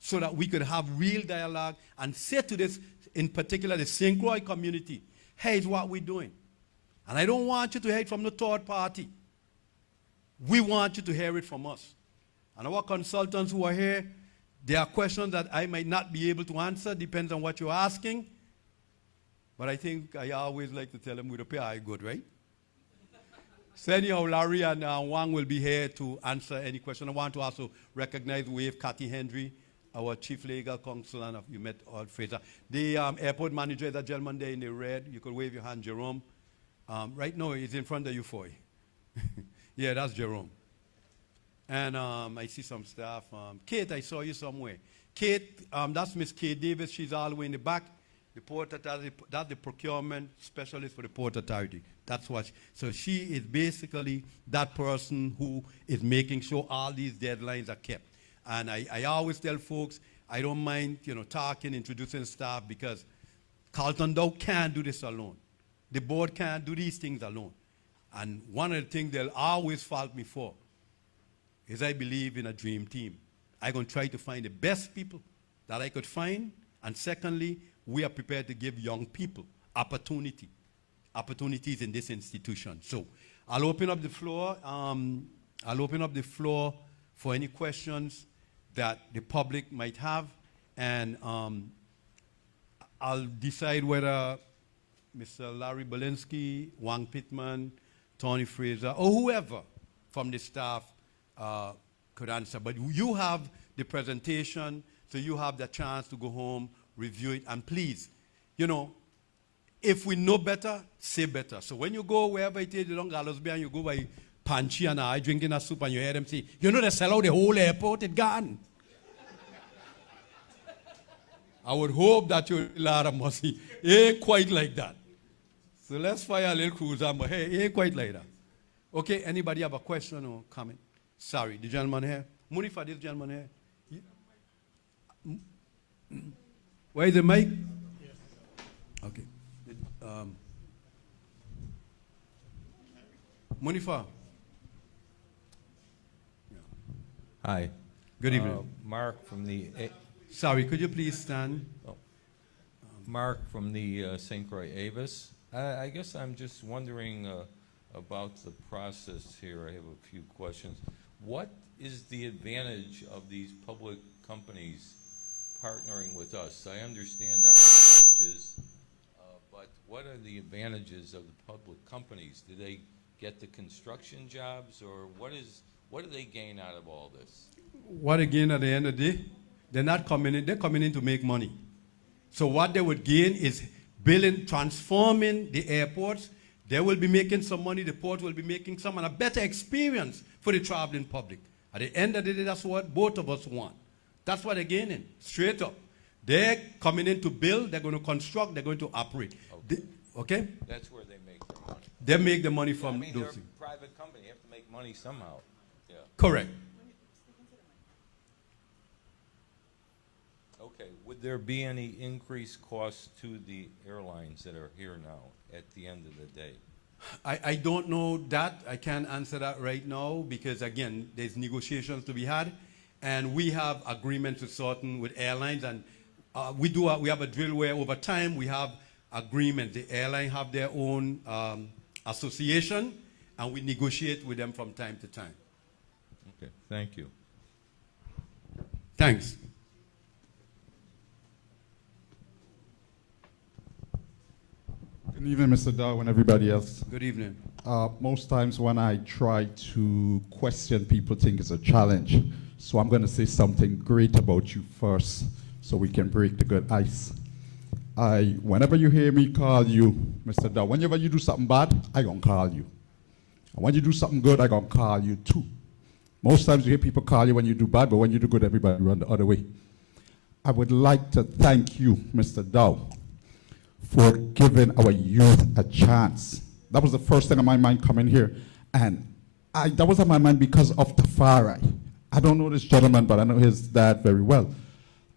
so that we could have real dialogue and say to this, in particular, the St. Croix community, here's what we're doing. And I don't want you to hear it from the third party. We want you to hear it from us. And our consultants who are here, there are questions that I might not be able to answer, depends on what you're asking. But I think I always like to tell them with a pair eye good, right? So anyhow, Larry and Wang will be here to answer any question. I want to also recognize Wave Cathy Henry, our chief legal counsel, and you met Fraser. The airport manager is a gentleman there in the red. You could wave your hand, Jerome. Right now, he's in front of you for you. Yeah, that's Jerome. And I see some staff. Kate, I saw you somewhere. Kate, that's Miss Kate Davis. She's all the way in the back. The Port Authority, that's the procurement specialist for the Port Authority. That's what. So she is basically that person who is making sure all these deadlines are kept. And I always tell folks, I don't mind, talking, introducing staff, because Carlton Dow can't do this alone. The board can't do these things alone. And one of the things they'll always fault me for is I believe in a dream team. I'm going to try to find the best people that I could find. And secondly, we are prepared to give young people opportunities in this institution. So I'll open up the floor. I'll open up the floor for any questions that the public might have. And I'll decide whether Mr. Larry Belinsky, Wang Pittman, Tony Fraser, or whoever from the staff could answer. But you have the presentation, so you have the chance to go home, review it, and please, you know, if we know better, say better. So when you go wherever it is, you don't gallows beer, and you go by Panchi and I drinking a soup, and you hear them say, you know, they sell out the whole airport, it's gone. I would hope that your Lara Mossy ain't quite like that. So let's fire a little cruiser, but hey, it ain't quite like that. Okay, anybody have a question or comment? Sorry, the gentleman here. Munifa, this gentleman here. Where is the mic? Okay. Munifa. Hi. Good evening. Mark from the Sorry, could you please stand? Mark from the St. Croix Avis. I guess I'm just wondering about the process here. I have a few questions. What is the advantage of these public companies partnering with us? I understand our advantages, but what are the advantages of the public companies? Do they get the construction jobs, or what do they gain out of all this? What again at the end of the day? They're not coming in, they're coming in to make money. So what they would gain is building, transforming the airports. They will be making some money, the port will be making some, and a better experience for the traveling public. At the end of the day, that's what both of us want. That's what they're gaining, straight up. They're coming in to build, they're going to construct, they're going to operate. Okay? That's where they make their money. They make the money from they're those things. a private company. They have to make money somehow. Yeah. Correct. Okay. Would there be any increased costs to the airlines that are here now at the end of the day? I don't know that. I can't answer that right now because, again, there's negotiations to be had. And we have agreements with airlines. And we have a drill where over time we have agreements. The airlines have their own association, and we negotiate with them from time to time. Okay. Thank you. Thanks. Good evening, Mr. Dow and everybody else. Good evening. Most times when I try to question, people think it's a challenge. So I'm going to say something great about you first so we can break the good ice. Whenever you hear me call you, Mr. Dow, whenever you do something bad, I going to call you. And when you do something good, I going to call you too. Most times you hear people call you when you do bad, but when you do good, everybody run the other way. I would like to thank you, Mr. Dow, for giving our youth a chance. That was the first thing on my mind coming here. And that was on my mind because of the FARI. I don't know this gentleman, but I know his dad very well.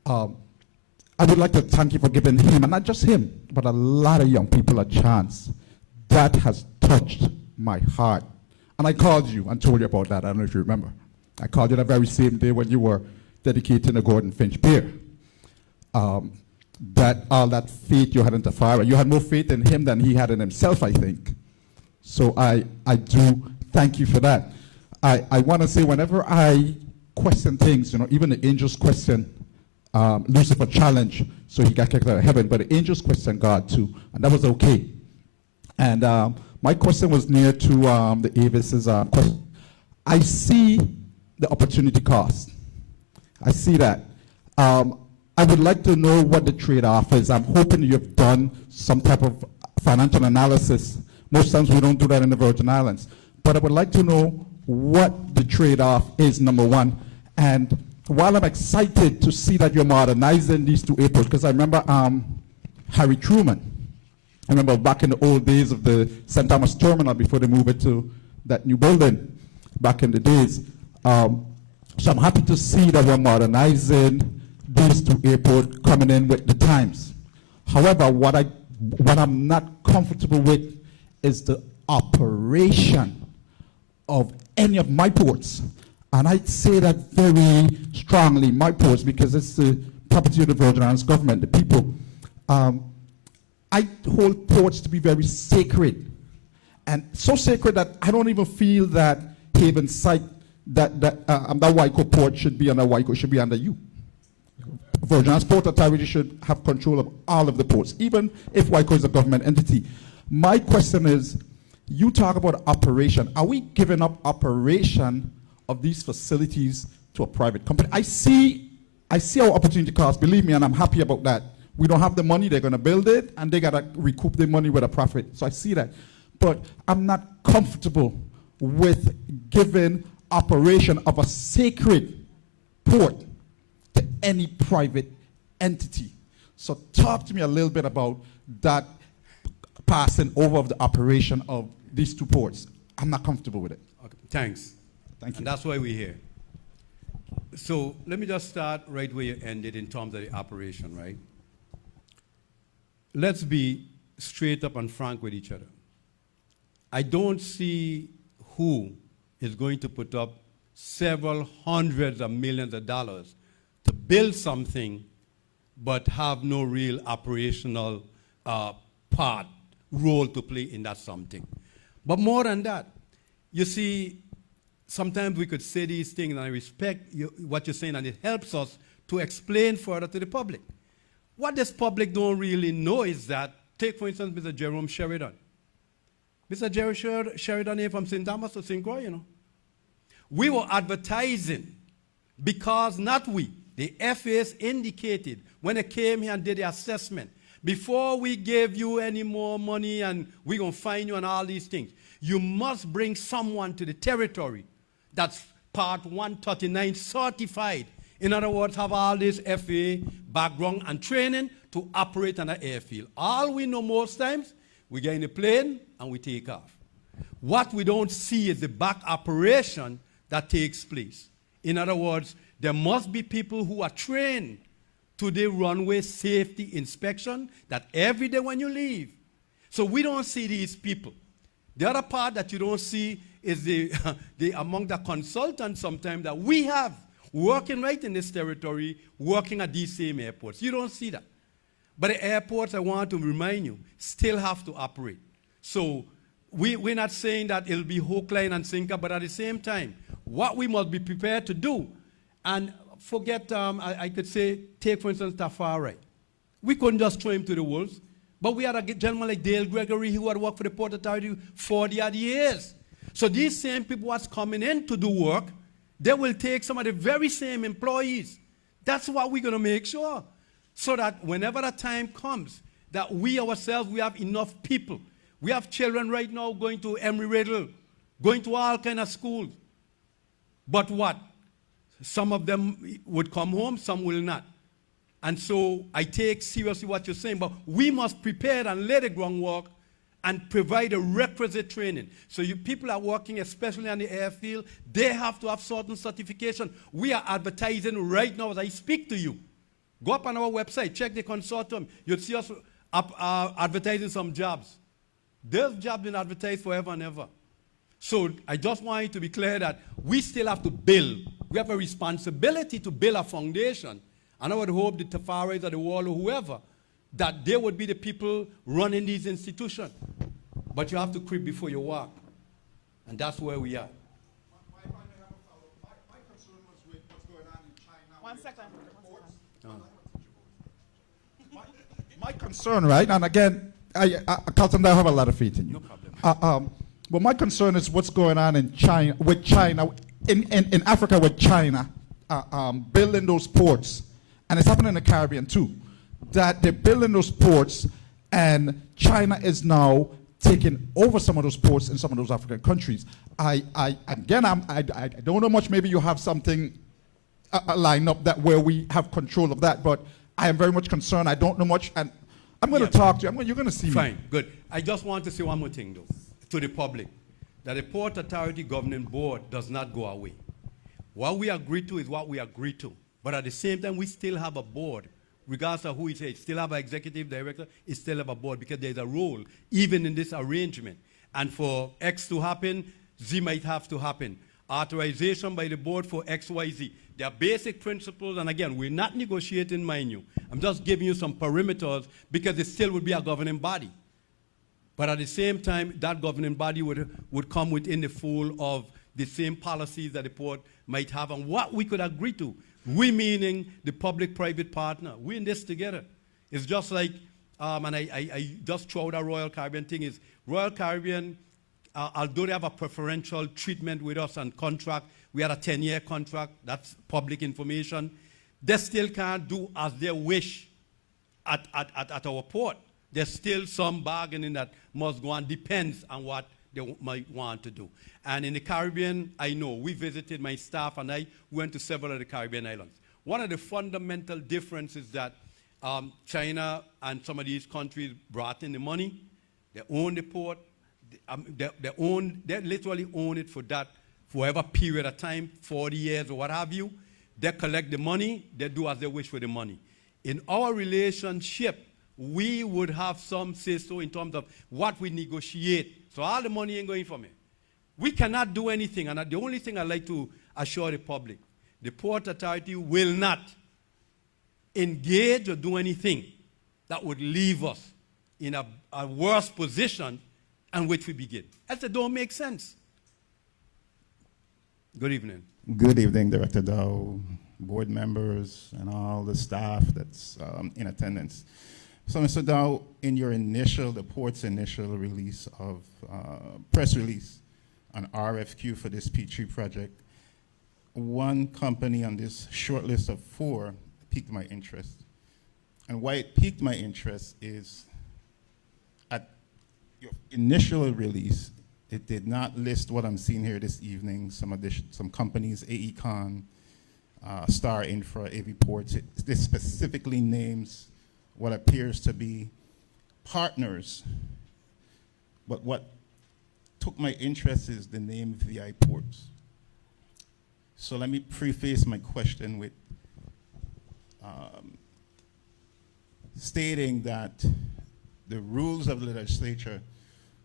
I would like to thank you for giving him, and not just him, but a lot of young people a chance. That has touched my heart. And I called you and told you about that. I don't know if you remember. I called you the very same day when you were dedicating the Gordon Finch Pier. That all that faith you had in the FARI, you had more faith in him than he had in himself, I think. So I do thank you for that. I want to say whenever I question things, you know, even the angels question Lucifer challenge, so he got kicked out of heaven, but the angels question God too, and that was okay. And my question was near to the Avis's question. I see the opportunity cost. I see that. I would like to know what the trade-off is. I'm hoping you've done some type of financial analysis. Most times we don't do that in the Virgin Islands. But I would like to know what the trade-off is, number one. And while I'm excited to see that you're modernizing these two airports, because I remember Harry Truman. I remember back in the old days of the St. Thomas Terminal before they moved it to that new building back in the days. So I'm happy to see that we're modernizing these two airports coming in with the times. However, what I'm not comfortable with is the operation of any of my ports. And I say that very strongly, my ports, because it's the property of the Virgin Islands government, the people. I hold ports to be very sacred. And so sacred that I don't even feel that Haven site, that Waiko port should be under Waiko, should be under you. Virgin Islands Port Authority should have control of all of the ports, even if Waiko is a government entity. My question is, you talk about operation. Are we giving up operation of these facilities to a private company? I see our opportunity cost, believe me, and I'm happy about that. We don't have the money, they're going to build it, and they got to recoup their money with a profit. So I see that. But I'm not comfortable with giving operation of a sacred port to any private entity. So talk to me a little bit about that passing over of the operation of these two ports. I'm not comfortable with it. Okay, thanks. Thank you. And that's why we're here. So let me just start right where you ended in terms of the operation, right? Let's be straight up and frank with each other. I don't see who is going to put up several hundreds of millions of dollars to build something but have no real operational role to play in that something. But more than that, you see, sometimes we could say these things, and I respect what you're saying, and it helps us to explain further to the public. What this public don't really know is that, take for instance Mr. Jerome Sheridan. Mr. Jerry Sheridan here from St. Thomas to St. Croix, you know. We were advertising because not we, the FAS indicated when they came here and did the assessment, before we give you any more money and we're going to fine you and all these things, you must bring someone to the territory that's Part 139 certified. In other words, have all this FA background and training to operate on an airfield. All we know most times, we get in a plane and we take off. What we don't see is the back operation that takes place. In other words, there must be people who are trained to the runway safety inspection that every day when you leave. So we don't see these people. The other part that you don't see is among the consultants sometimes that we have working right in this territory, working at these same airports. You don't see that. But the airports, I want to remind you, still have to operate. So we're not saying that it'll be hook, line, and sinker, but at the same time, what we must be prepared to do, and forget, I could say, take for instance Tafari. We couldn't just throw him to the wolves, but we had a gentleman like Dale Gregory who had worked for the Port Authority 40-odd years. So these same people was coming in to do work, they will take some of the very same employees. That's what we're going to make sure. So that whenever the time comes, that we ourselves, we have enough people. We have children right now going to Emory-Riddle, going to all kind of schools. But what? Some of them would come home, some will not. And so I take seriously what you're saying, but we must prepare and lay the groundwork and provide a requisite training. So you people are working, especially on the airfield, they have to have certain certification. We are advertising right now as I speak to you. Go up on our website, check the consortium. You'll see us advertising some jobs. Those jobs been advertised forever and ever. So I just want you to be clear that we still have to build. We have a responsibility to build a foundation. And I would hope the Tafaris or the Wall or whoever, that they would be the people running these institutions. But you have to creep before you walk. And that's where we are. My concern was with what's going on in China. 1 second. My concern, right, and again, Carlton, I have a lot of faith in you. No problem. But my concern is what's going on in China, in Africa with China, building those ports. And it's happening in the Caribbean too. That they're building those ports, and China is now taking over some of those ports in some of those African countries. I don't know much. Maybe you have something lined up that where we have control of that, but I am very much concerned. I don't know much, and I'm going to talk to you. You're going to see me. Fine, good. I just want to say one more thing, though, to the public, that the Port Authority Governing Board does not go away. What we agree to is what we agree to. But at the same time, we still have a board. Regardless of who it is, still have an executive director, it still have a board because there's a role, even in this arrangement. And for X to happen, Z might have to happen. Authorization by the board for XYZ. There are basic principles, and again, we're not negotiating, mind you. I'm just giving you some perimeters because it still would be a governing body. But at the same time, that governing body would come within the fold of the same policies that the port might have and what we could agree to. We meaning the public-private partner. We're in this together. It's just like, and I just throw out a Royal Caribbean thing, is Royal Caribbean, although they have a preferential treatment with us and contract, we had a 10-year contract, that's public information, they still can't do as they wish at our port. There's still some bargaining that must go on, depends on what they might want to do. And in the Caribbean, I know, we visited, my staff and I went to several of the Caribbean islands. One of the fundamental differences that China and some of these countries brought in the money, they own the port, they literally own it for that, for whatever period of time, 40 years or what have you. They collect the money, they do as they wish with the money. In our relationship, we would have some say-so in terms of what we negotiate. So all the money ain't going for me. We cannot do anything, and the only thing I'd like to assure the public, the Port Authority will not engage or do anything that would leave us in a worse position in which we begin. That don't make sense. Good evening. Good evening, Director Dow, board members, and all the staff that's in attendance. So, Mr. Dow, in your the port's initial release of press release on RFQ for this P3 project, one company on this short list of 4 piqued my interest. And why it piqued my interest is at your initial release, it did not list what I'm seeing here this evening, some companies, AECon, Star Infra, AV Ports. This specifically names what appears to be partners. But what took my interest is the name VI Ports. So let me preface my question with stating that the rules of the legislature,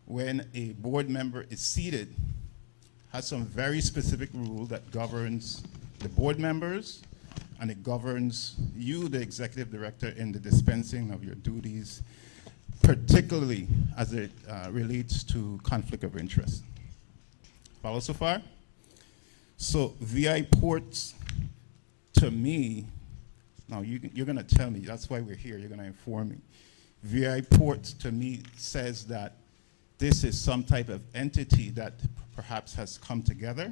when a board member is seated, has some very specific rule that governs the board members, and it governs you, the executive director, in the dispensing of your duties, particularly as it relates to conflict of interest. Follow so far? So VI Ports, to me, now you're going to tell me, that's why we're here, you're going to inform me. VI Ports, to me, says that this is some type of entity that perhaps has come together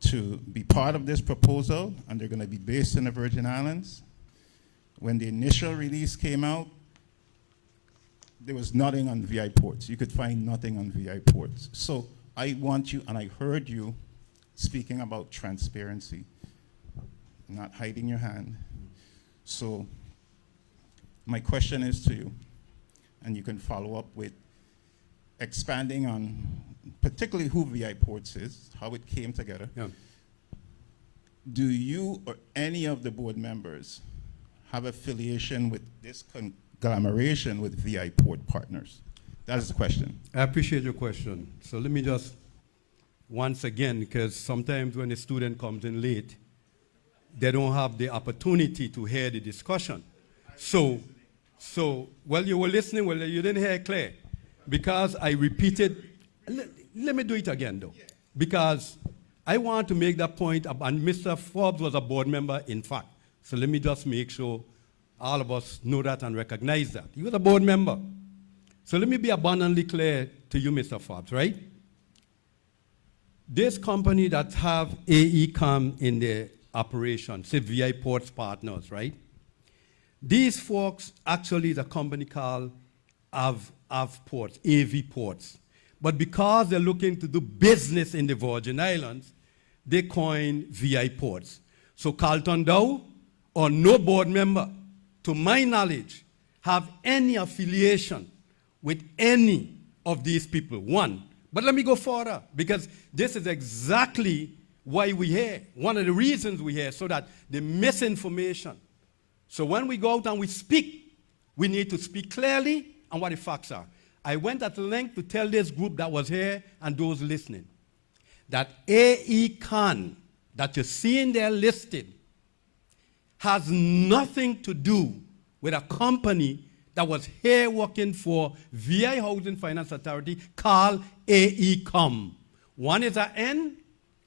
to be part of this proposal, and they're going to be based in the Virgin Islands. When the initial release came out, there was nothing on VI Ports. You could find nothing on VI Ports. So I want you, and I heard you speaking about transparency, not hiding your hand. So my question is to you, and you can follow up with expanding on particularly who VI Ports is, how it came together. Yeah. Do you or any of the board members have affiliation with this conglomeration with VI Port Partners? That is the question. I appreciate your question. So let me just, once again, because sometimes when a student comes in late, they don't have the opportunity to hear the discussion. So, well, you were listening, well, you didn't hear it clear. Because I repeated, let me do it again, though. Because I want to make that point, and Mr. Forbes was a board member, in fact. So let me just make sure all of us know that and recognize that. He was a board member. So let me be abundantly clear to you, Mr. Forbes, right? This company that have AECom in their operation, say VI Ports Partners, right? These folks actually is a company called AV Ports, AV Ports. But because they're looking to do business in the Virgin Islands, they coin VI Ports. So Carlton Dow, or no board member, to my knowledge, have any affiliation with any of these people, one. But let me go further, because this is exactly why we're here. One of the reasons we're here, so that the misinformation. So when we go out and we speak, we need to speak clearly and what the facts are. I went at length to tell this group that was here and those listening that AE Khan, that you're seeing there listed, has nothing to do with a company that was here working for VI Housing Finance Authority called AECOM. One is a N,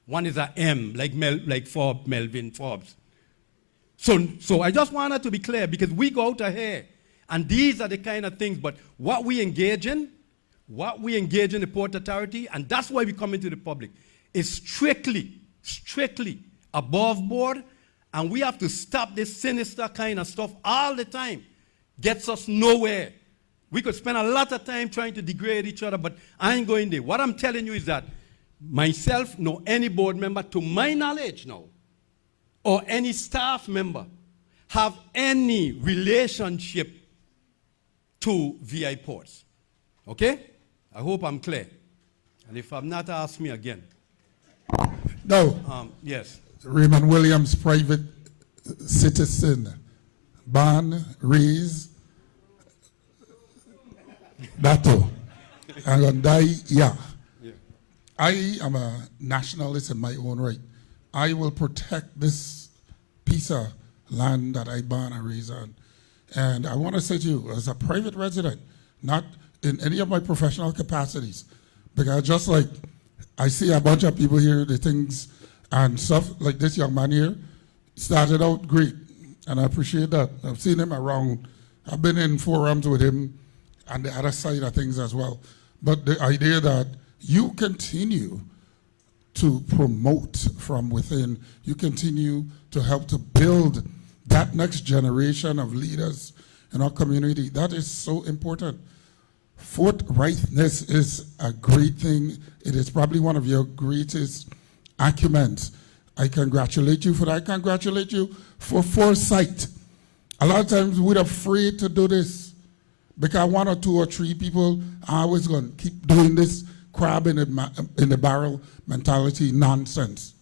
one is a M, like Melvin Forbes. So I just wanted to be clear, because we go out of here, and these are the kind of things, but what we engage in the Port Authority, and that's why we come into the public, is strictly above board, and we have to stop this sinister kind of stuff all the time. Gets us nowhere. We could spend a lot of time trying to degrade each other, but I ain't going there. What I'm telling you is that myself, nor any board member, to my knowledge now, or any staff member, have any relationship to VI Ports. Okay? I hope I'm clear. And if I'm not, ask me again. No. Yes. Raymond Williams, private citizen, born, raised, Dato. I'm going to die, yeah. I am a nationalist in my own right. I will protect this piece of land that I born and raised on. And I want to say to you, as a private resident, not in any of my professional capacities, because just like I see a bunch of people here, the things and stuff like this young man here started out great, and I appreciate that. I've seen him around. I've been in forums with him on the other side of things as well. But the idea that you continue to promote from within, you continue to help to build that next generation of leaders in our community, that is so important. Forthrightness is a great thing. It is probably one of your greatest acumens. I congratulate you for that. I congratulate you for foresight. A lot of times we're afraid to do this because one or two or three people are always going to keep doing this crab in the barrel mentality nonsense.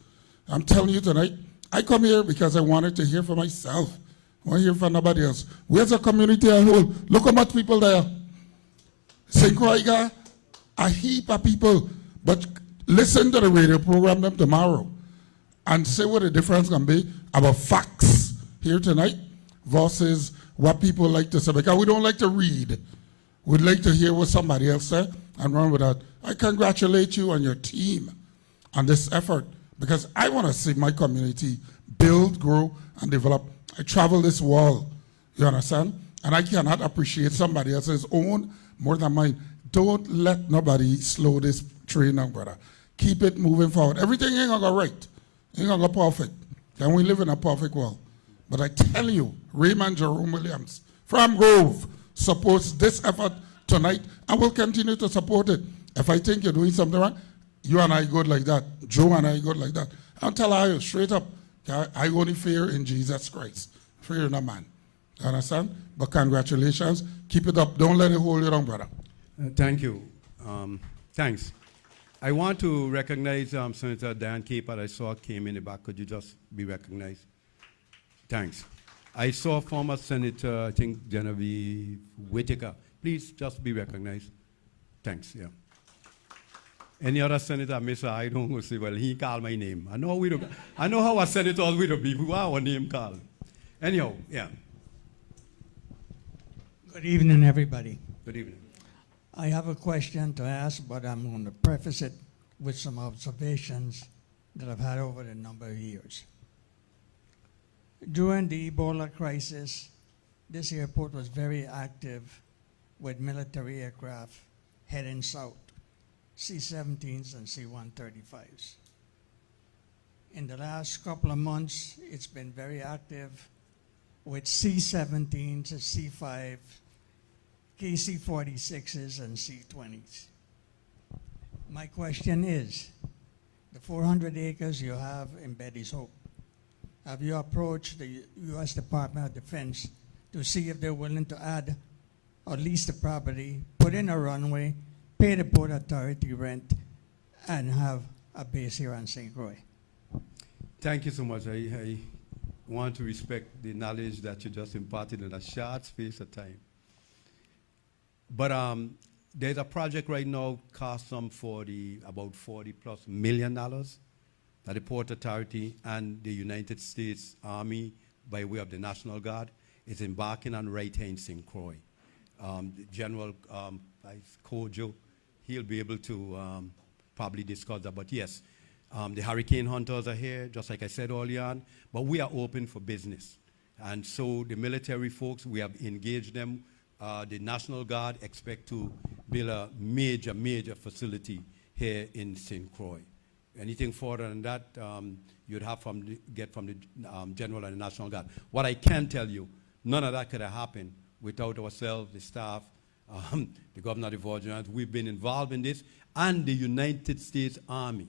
I'm telling you tonight, I come here because I wanted to hear for myself. I want to hear from nobody else. Where's the community as a whole? Look how much people there. St. Croix got a heap of people, but listen to the radio program them tomorrow and see what the difference can be about facts here tonight versus what people like to say. Because we don't like to read. We'd like to hear what somebody else said and run with that. I congratulate you and your team on this effort because I want to see my community build, grow, and develop. I travel this world, you understand? And I cannot appreciate somebody else's own more than mine. Don't let nobody slow this train down, brother. Keep it moving forward. Everything ain't gonna go right. Ain't gonna go perfect. Then we live in a perfect world. But I tell you, Raymond Jerome Williams from Grove supports this effort tonight and will continue to support it. If I think you're doing something wrong, you and I good like that. Joe and I good like that. I'll tell you straight up, I only fear in Jesus Christ. Fear no man. You understand? But congratulations. Keep it up. Don't let it hold you down, brother. Thank you. Thanks. I want to recognize Senator Dan Capert. I saw came in the back. Could you just be recognized? Thanks. I saw former Senator, I think, Genevieve Whitaker. Please just be recognized. Thanks, yeah. Any other senator I miss, I don't go say, well, he called my name. I know how a senator we don't be, who our name called. Anyhow, yeah. Good evening, everybody. Good evening. I have a question to ask, but I'm going to preface it with some observations that I've had over the number of years. During the Ebola crisis, this airport was very active with military aircraft heading south, C-17s and C-135s. In the last couple of months, it's been very active with C-17s and C-5, KC-46s and C-20s. My question is, the 400 acres you have in Betty's Hope, have you approached the U.S. Department of Defense to see if they're willing to add or lease the property, put in a runway, pay the Port Authority rent, and have a base here on St. Croix? Thank you so much. I want to respect the knowledge that you just imparted in a short space of time. But there's a project right now cost about $40+ million that the Port Authority and the United States Army, by way of the National Guard, is embarking on right here in St. Croix. General Kojo, he'll be able to probably discuss that. But yes, the hurricane hunters are here, just like I said earlier on, but we are open for business. And so the military folks, we have engaged them. The National Guard expect to build a major, major facility here in St. Croix. Anything further than that, you'd have get from the General and the National Guard. What I can tell you, none of that could have happened without ourselves, the staff, the Governor of the Virgin. We've been involved in this, and the United States Army.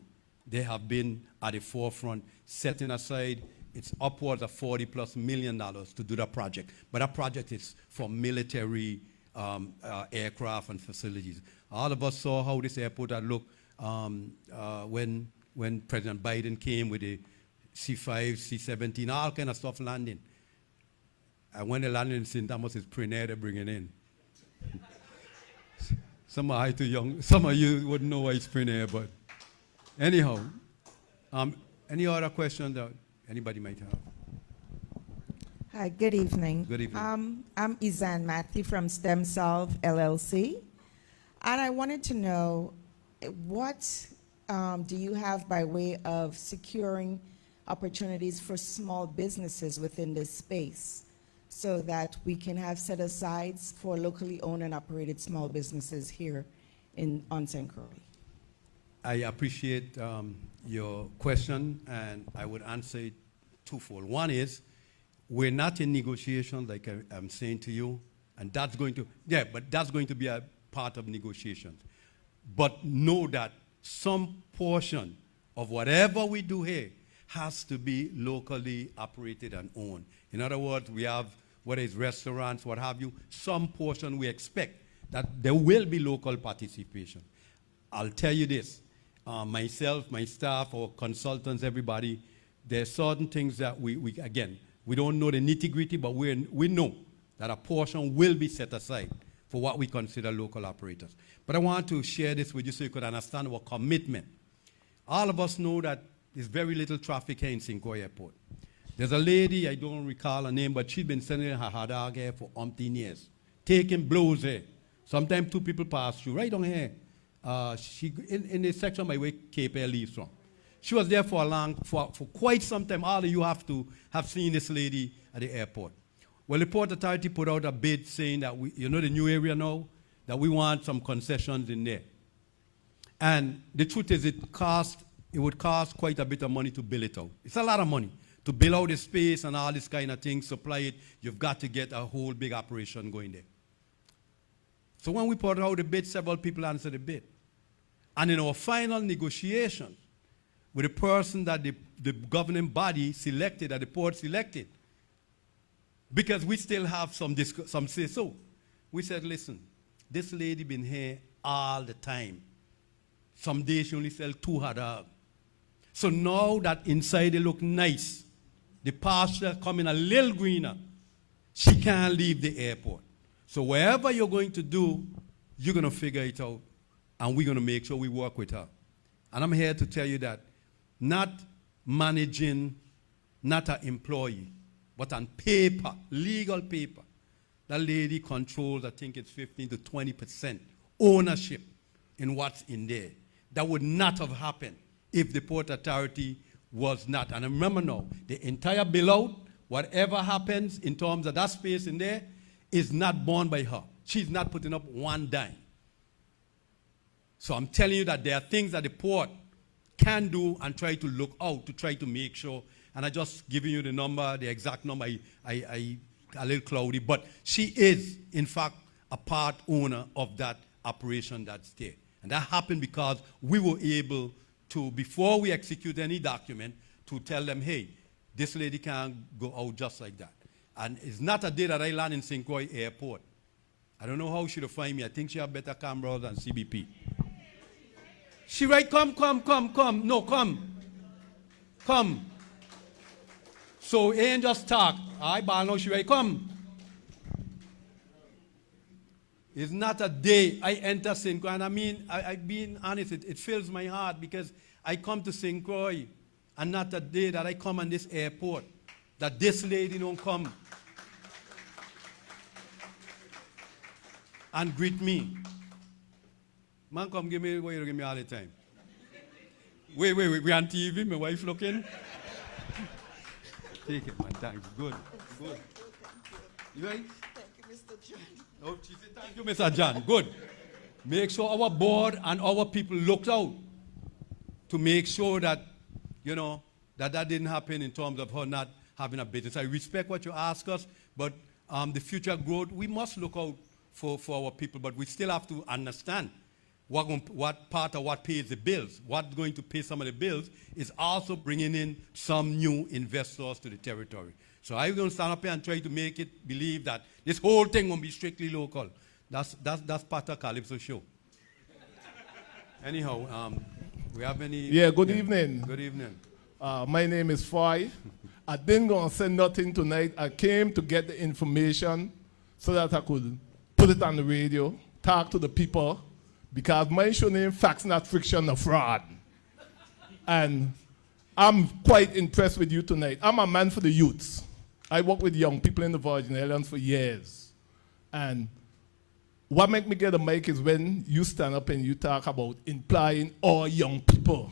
They have been at the forefront, setting aside, it's upwards of $40+ million to do that project. But that project is for military aircraft and facilities. All of us saw how this airport had looked when President Biden came with the C-5, C-17, all kind of stuff landing. And when they landed in St. Thomas, it's Premier they're bringing in. Some are too young. Some of you wouldn't know why it's Premier, but anyhow, any other questions that anybody might have? Hi, good evening. Good evening. I'm Izan Matthew from STEM Solve LLC, and I wanted to know what do you have by way of securing opportunities for small businesses within this space so that we can have set-asides for locally owned and operated small businesses here on St. Croix? I appreciate your question, and I would answer it twofold. One is, we're not in negotiations, like I'm saying to you, and that's going to, that's going to be a part of negotiations. But know that some portion of whatever we do here has to be locally operated and owned. In other words, we have, whether it's restaurants, what have you, some portion we expect that there will be local participation. I'll tell you this, myself, my staff, our consultants, everybody, there are certain things that we don't know the nitty-gritty, but we know that a portion will be set aside for what we consider local operators. But I want to share this with you so you could understand our commitment. All of us know that there's very little traffic here in St. Croix Airport. There's a lady, I don't recall her name, but she's been sending her hot dog here for umpteen years, taking blows here. Sometimes two people pass through, right on here. In the section by where Cape Air leaves from. She was there for quite some time. All of you have to have seen this lady at the airport. Well, the Port Authority put out a bid saying that the new area now, that we want some concessions in there. And the truth is, it would cost quite a bit of money to build it out. It's a lot of money to build out the space and all this kind of thing, supply it. You've got to get a whole big operation going there. So when we put out the bid, several people answered the bid. And in our final negotiations with the person that the governing body selected, that the port selected, because we still have some say-so, we said, listen, this lady been here all the time. Some days she only sell 2 hot dogs. So now that inside they look nice, the pasture coming a little greener, she can't leave the airport. So wherever you're going to do, you're going to figure it out, and we're going to make sure we work with her. And I'm here to tell you that not managing, not an employee, but on paper, legal paper, that lady controls, I think it's 15 to 20% ownership in what's in there. That would not have happened if the Port Authority was not. And remember now, the entire bailout, whatever happens in terms of that space in there, is not borne by her. She's not putting up one dime. So I'm telling you that there are things that the port can do and try to look out to try to make sure. And I just giving you the number, the exact number, a little cloudy, but she is, in fact, a part owner of that operation that's there. And that happened because we were able to, before we execute any document, to tell them, hey, this lady can't go out just like that. And it's not a day that I land in St. Croix Airport. I don't know how she will find me. I think she have better cameras than CBP. She right, come. No, come. So ain't just talk. I know she right, come. It's not a day I enter St. Croix, and I mean, I've been honest, it fills my heart because I come to St. Croix, and not a day that I come on this airport, that this lady don't come and greet me. Man, come give me what you give me all the time. Wait, we on TV, my wife looking. Take it, man, thanks, good. You right? Oh, she said, thank you, Mr. John. Good. Make sure our board and our people looked out to make sure that, you know, that didn't happen in terms of her not having a business. I respect what you ask us, but the future growth, we must look out for our people, but we still have to understand what part of what pays the bills. What's going to pay some of the bills is also bringing in some new investors to the territory. So I'm going to stand up here and try to make it believe that this whole thing won't be strictly local. That's part of Calypso show. Anyhow, we have any... Yeah, good evening. Good evening. My name is Croix. I didn't go and say nothing tonight. I came to get the information so that I could put it on the radio, talk to the people, because my show name, Facts Not Friction, no fraud. And I'm quite impressed with you tonight. I'm a man for the youths. I work with young people in the Virgin Islands for years. And what makes me get a mic is when you stand up and you talk about employing all young people.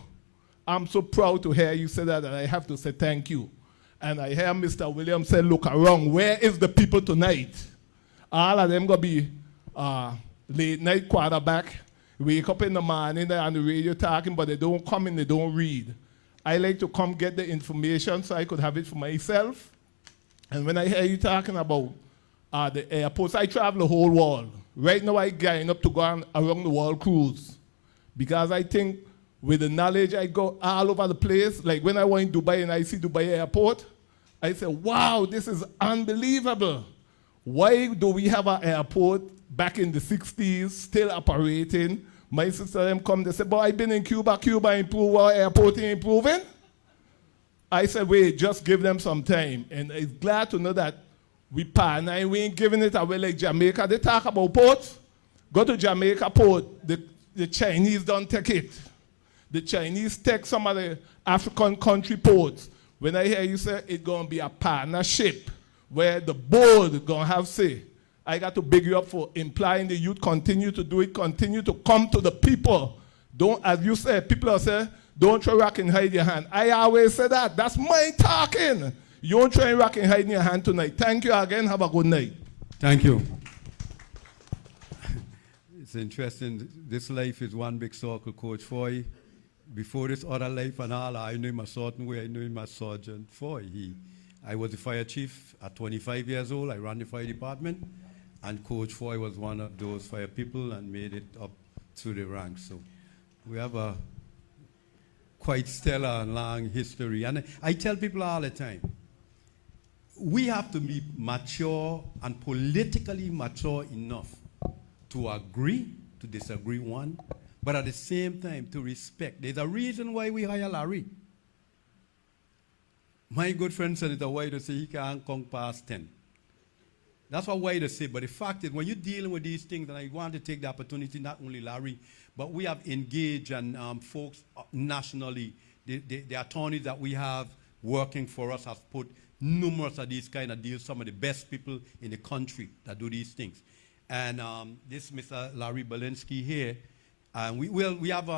I'm so proud to hear you say that, and I have to say thank you. And I hear Mr. Williams say, look around, where is the people tonight? All of them going to be late night quarterback, wake up in the morning, they're on the radio talking, but they don't come and they don't read. I like to come get the information so I could have it for myself. And when I hear you talking about the airports, I travel the whole world. Right now I going up to go on around the world cruise. Because I think with the knowledge I go all over the place, like when I went to Dubai and I see Dubai airport, I say, wow, this is unbelievable. Why do we have an airport back in the 60s still operating? My sister them come, they say, but I've been in Cuba improved, our airport ain't improving. I said, wait, just give them some time. And I'm glad to know that we partner and we ain't giving it away like Jamaica. They talk about ports. Go to Jamaica port, the Chinese don't take it. The Chinese take some of the African country ports. When I hear you say it's going to be a partnership where the board going to have say, I got to big you up for implying the youth continue to do it, continue to come to the people. Don't, as you said, people are saying, don't try rock and hide your hand. I always say that. That's my talking. You don't try rock and hide in your hand tonight. Thank you again. Have a good night. Thank you. It's interesting. This life is one big circle, Coach Foy. Before this other life and all, I knew him a certain way. I knew him as Sergeant Foy. I was the fire chief at 25 years old. I ran the fire department. And Coach Foy was one of those fire people and made it up through the ranks. So we have a quite stellar and long history. And I tell people all the time, we have to be mature and politically mature enough to agree, to disagree one, but at the same time to respect. There's a reason why we hire Larry. My good friend Senator White say he can't come past 10. That's what White say, but the fact is when you're dealing with these things, and I want to take the opportunity, not only Larry, but we have engaged and folks nationally, the attorneys that we have working for us have put numerous of these kind of deals, some of the best people in the country that do these things. And this Mr. Larry Belinsky here, and we have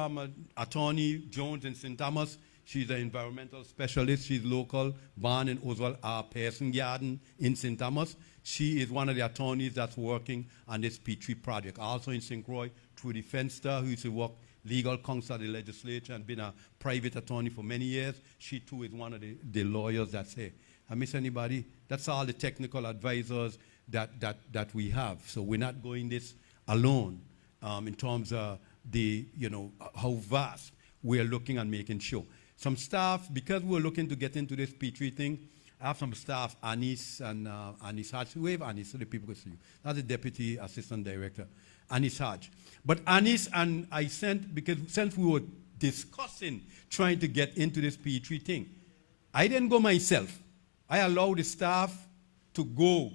attorney Jones in St. Thomas. She's an environmental specialist. She's local, born in Oswald Pearson Garden in St. Thomas. She is one of the attorneys that's working on this P3 project. Also in St. Croix, Trudy Fenster, who used to work legal counsel at the legislature and been a private attorney for many years. She too is one of the lawyers that's here. I miss anybody? That's all the technical advisors that we have. So we're not going this alone in terms of the, how vast we're looking and making sure. Some staff, because we're looking to get into this P3 thing, I have some staff, Anis and Anis Hodge. Wave Anis so the people can see you. That's the Deputy Assistant Director, Anis Hodge. But Anis and I sent, because since we were discussing trying to get into this P3 thing, I didn't go myself. I allowed the staff to go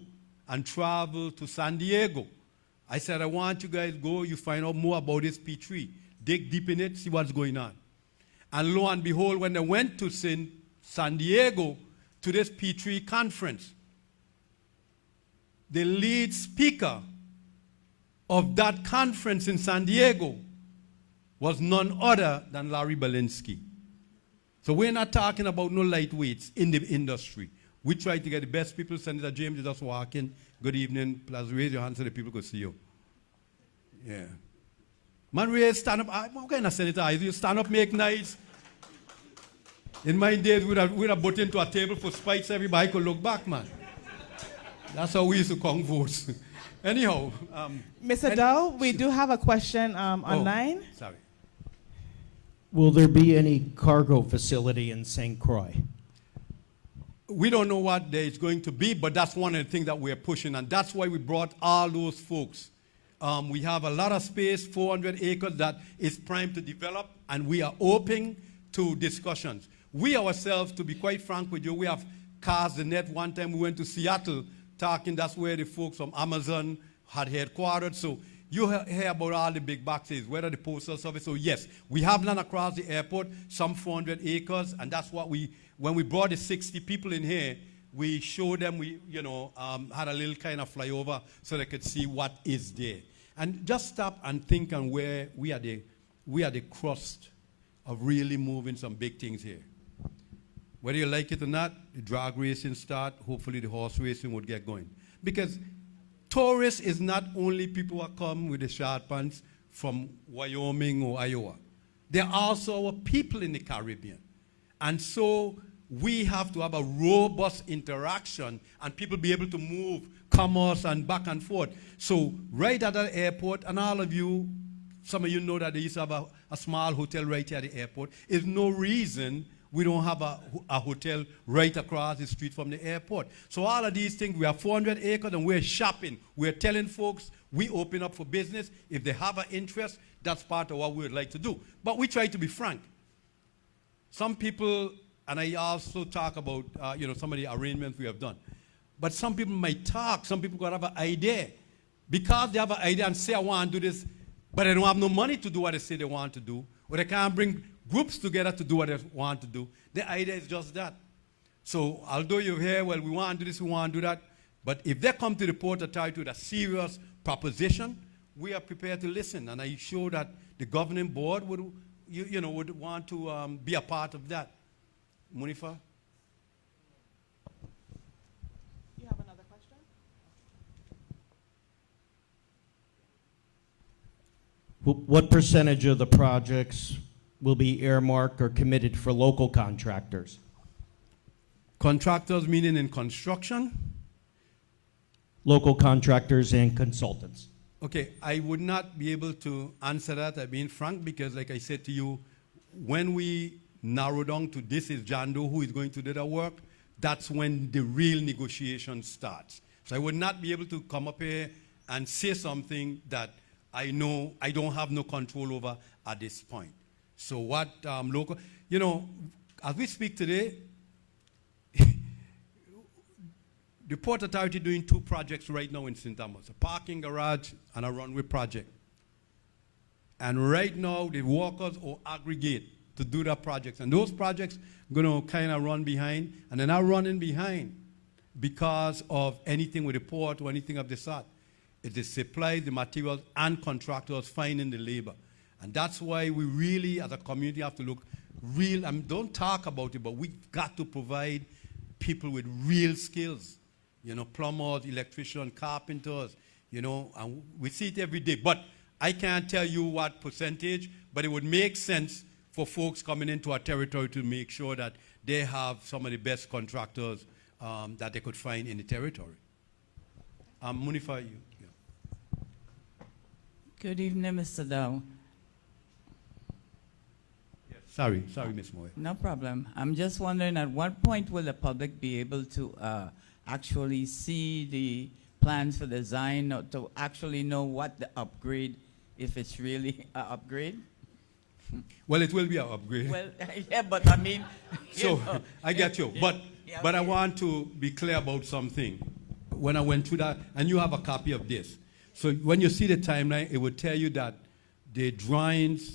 and travel to San Diego I said, I want you guys go, you find out more about this P3. Dig deep in it, see what's going on. And lo and behold, when they went to San Diego to this P3 conference, the lead speaker of that conference in San Diego was none other than Larry Belinsky. So we're not talking about no lightweights in the industry. We try to get the best people. Senator James is just walking. Good evening. Please raise your hand so the people could see you. Yeah. Man, raise, stand up. What kind of senator is you? Stand up, make nice. In my days, we'd have bought into a table for spikes. Everybody could look back, man. That's how we used to count votes. Anyhow. Mr. Dow, we do have a question online. Sorry. Will there be any cargo facility in St. Croix? We don't know what there is going to be, but that's one of the things that we're pushing, and that's why we brought all those folks. We have a lot of space, 400 acres that is primed to develop, and we are open to discussions. We ourselves, to be quite frank with you, we have cast the net. One time we went to Seattle talking, that's where the folks from Amazon had headquartered. So you hear about all the big boxes, whether the postal service. So yes, we have land across the airport, some 400 acres, and that's what when we brought the 60 people in here, we showed them, had a little kind of flyover so they could see what is there. And just stop and think on where we are the crust of really moving some big things here. Whether you like it or not, the drag racing start, hopefully the horse racing would get going. Because tourists is not only people who come with the short pants from Wyoming or Iowa. They're also our people in the Caribbean. And so we have to have a robust interaction and people be able to move commerce and back and forth. So right at the airport, and all of you, some of you know that they used to have a small hotel right here at the airport. There's no reason we don't have a hotel right across the street from the airport. So all of these things, we have 400 acres and we're shopping. We're telling folks we open up for business. If they have an interest, that's part of what we would like to do. But we try to be frank. Some people, and I also talk about some of the arrangements we have done. But some people might talk, some people could have an idea. Because they have an idea and say, I want to do this, but they don't have no money to do what they say they want to do, or they can't bring groups together to do what they want to do. The idea is just that. So although you're here, well, we want to do this, we want to do that, but if they come to the Port Authority with a serious proposition, we are prepared to listen. And I show that the governing board would want to be a part of that. Munifa? You have another question? What percentage of the projects will be earmarked or committed for local contractors? Contractors meaning in construction? Local contractors and consultants. Okay, I would not be able to answer that, I'm being frank, because like I said to you, when we narrow down to this is John Doe who is going to do the work, that's when the real negotiation starts. So I would not be able to come up here and say something that I know I don't have no control over at this point. So what local, as we speak today, the Port Authority doing 2 projects right now in St. Thomas, a parking garage and a runway project. And right now, the workers will aggregate to do that projects. And those projects are going to kind of run behind, and they're not running behind because of anything with the port or anything of the sort. It is supply, the materials, and contractors finding the labor. And that's why we really, as a community, have to look real, and don't talk about it, but we've got to provide people with real skills. Plumbers, electricians, carpenters, and we see it every day. But I can't tell you what percentage, but it would make sense for folks coming into our territory to make sure that they have some of the best contractors that they could find in the territory. Munifa, you. Yeah. Good evening, Mr. Dow. Yes. Sorry, Ms. Moy. No problem. I'm just wondering, at what point will the public be able to actually see the plans for design, or to actually know what the upgrade, if it's really an upgrade? Well, it will be an upgrade. Well, yeah, but I mean, so I get you. But I want to be clear about something. When I went through that, and you have a copy of this. So when you see the timeline, it would tell you that the drawings,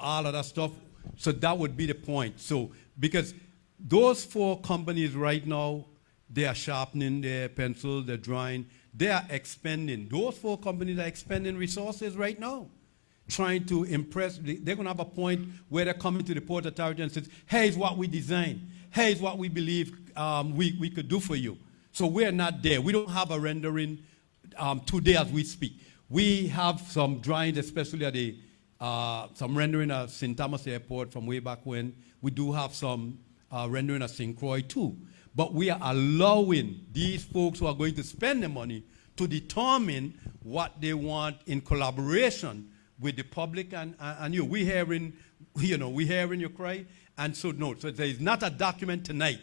all of that stuff. So that would be the point. So because those 4 companies right now, they are sharpening their pencil, they're drawing, they are expending. Those 4 companies are expending resources right now, trying to impress. They're going to have a point where they're coming to the Port Authority and says, here's what we designed. Here's what we believe we could do for you. So we're not there. We don't have a rendering today as we speak. We have some drawings, especially at the some rendering at St. Thomas Airport from way back when. We do have some rendering at St. Croix too. But we are allowing these folks who are going to spend the money to determine what they want in collaboration with the public and you. We're hearing your cry. And so no, so there is not a document tonight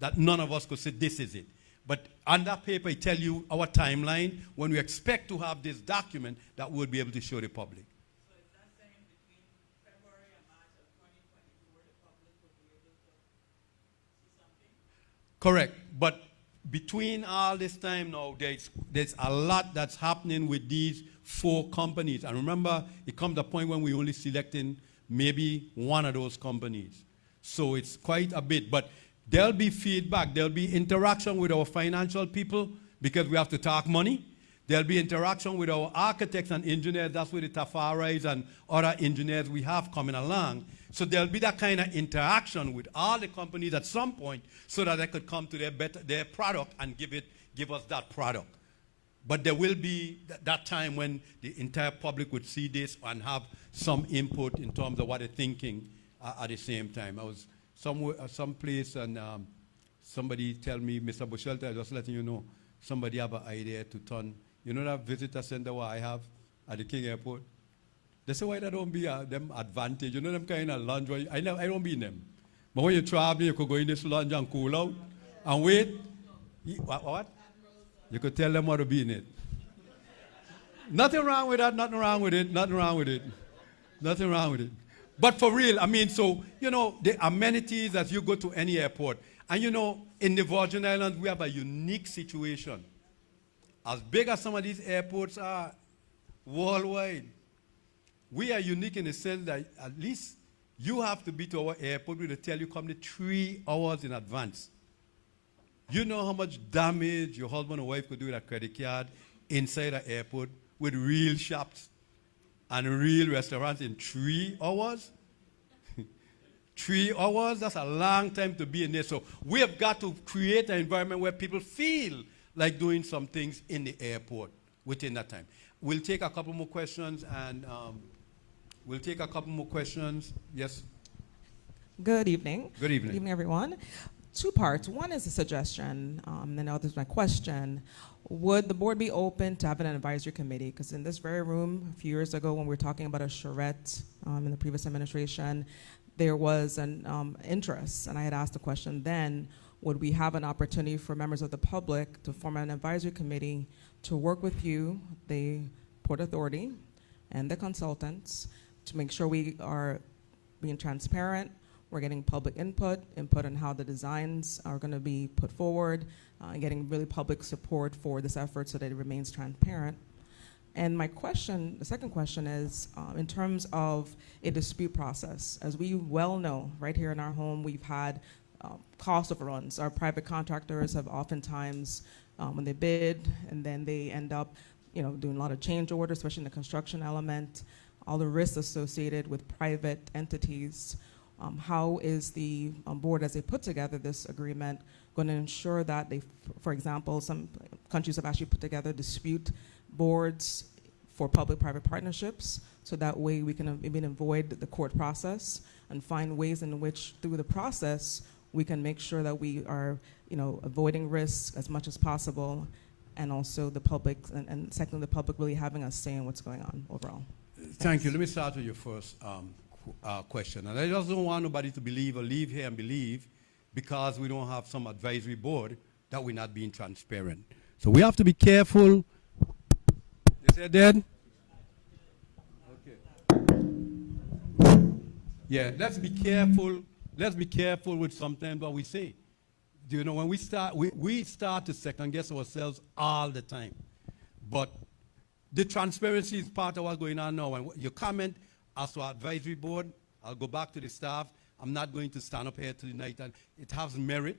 that none of us could say this is it. But on that paper, it tells you our timeline when we expect to have this document that we'll be able to show the public. So is that saying between February and March of 2024, the public will be able to see something? Correct. But between all this time now, there's a lot that's happening with these 4 companies. And remember, it comes to a point when we're only selecting maybe one of those companies. So it's quite a bit. But there'll be feedback. There'll be interaction with our financial people because we have to talk money. There'll be interaction with our architects and engineers. That's where the Tafaris and other engineers we have coming along. So there'll be that kind of interaction with all the companies at some point so that they could come to their product and give us that product. But there will be that time when the entire public would see this and have some input in terms of what they're thinking at the same time. I was someplace and somebody tell me, Mr. Bushelter, just letting you know, somebody have an idea to turn, that visitor center what I have at the King Airport? They say, why that don't be them advantage? Them kind of lounge, I don't be in them. But when you travel, you could go in this lounge and cool out and wait. What? You could tell them what to be in it. Nothing wrong with that, nothing wrong with it, nothing wrong with it. Nothing wrong with it. But for real, the amenities as you go to any airport. And in the Virgin Islands, we have a unique situation. As big as some of these airports are worldwide, we are unique in the sense that at least you have to be to our airport. We will tell you come 3 hours in advance. You know how much damage your husband or wife could do with a credit card inside an airport with real shops and real restaurants in 3 hours? 3 hours, that's a long time to be in there. So we have got to create an environment where people feel like doing some things in the airport within that time. We'll take a couple more questions and Yes? Good evening. Good evening. Good evening, everyone. 2 parts. One is a suggestion, then the other is my question. Would the board be open to having an advisory committee? Because in this very room, a few years ago, when we were talking about a charrette in the previous administration, there was an interest, and I had asked the question then, would we have an opportunity for members of the public to form an advisory committee to work with you, the Port Authority, and the consultants to make sure we are being transparent, we're getting public input on how the designs are going to be put forward, getting really public support for this effort so that it remains transparent. And my question, the second question is, in terms of a dispute process, as we well know, right here in our home, we've had cost overruns. Our private contractors have oftentimes, when they bid, and then they end up doing a lot of change orders, especially in the construction element, all the risks associated with private entities. How is the board, as they put together this agreement, going to ensure that they, for example, some countries have actually put together dispute boards for public-private partnerships, so that way we can even avoid the court process and find ways in which, through the process, we can make sure that we are, avoiding risks as much as possible, and also the public, and secondly, the public really having a say in what's going on overall. Thank you. Let me start with your first question. And I just don't want nobody to believe or leave here and believe because we don't have some advisory board that we're not being transparent. So we have to be careful. You said that? Okay. Yeah, let's be careful. Let's be careful with sometimes what we say. When we start to second guess ourselves all the time. But The transparency is part of what's going on now. And your comment as to our advisory board, I'll go back to the staff. I'm not going to stand up here tonight, and it has merit.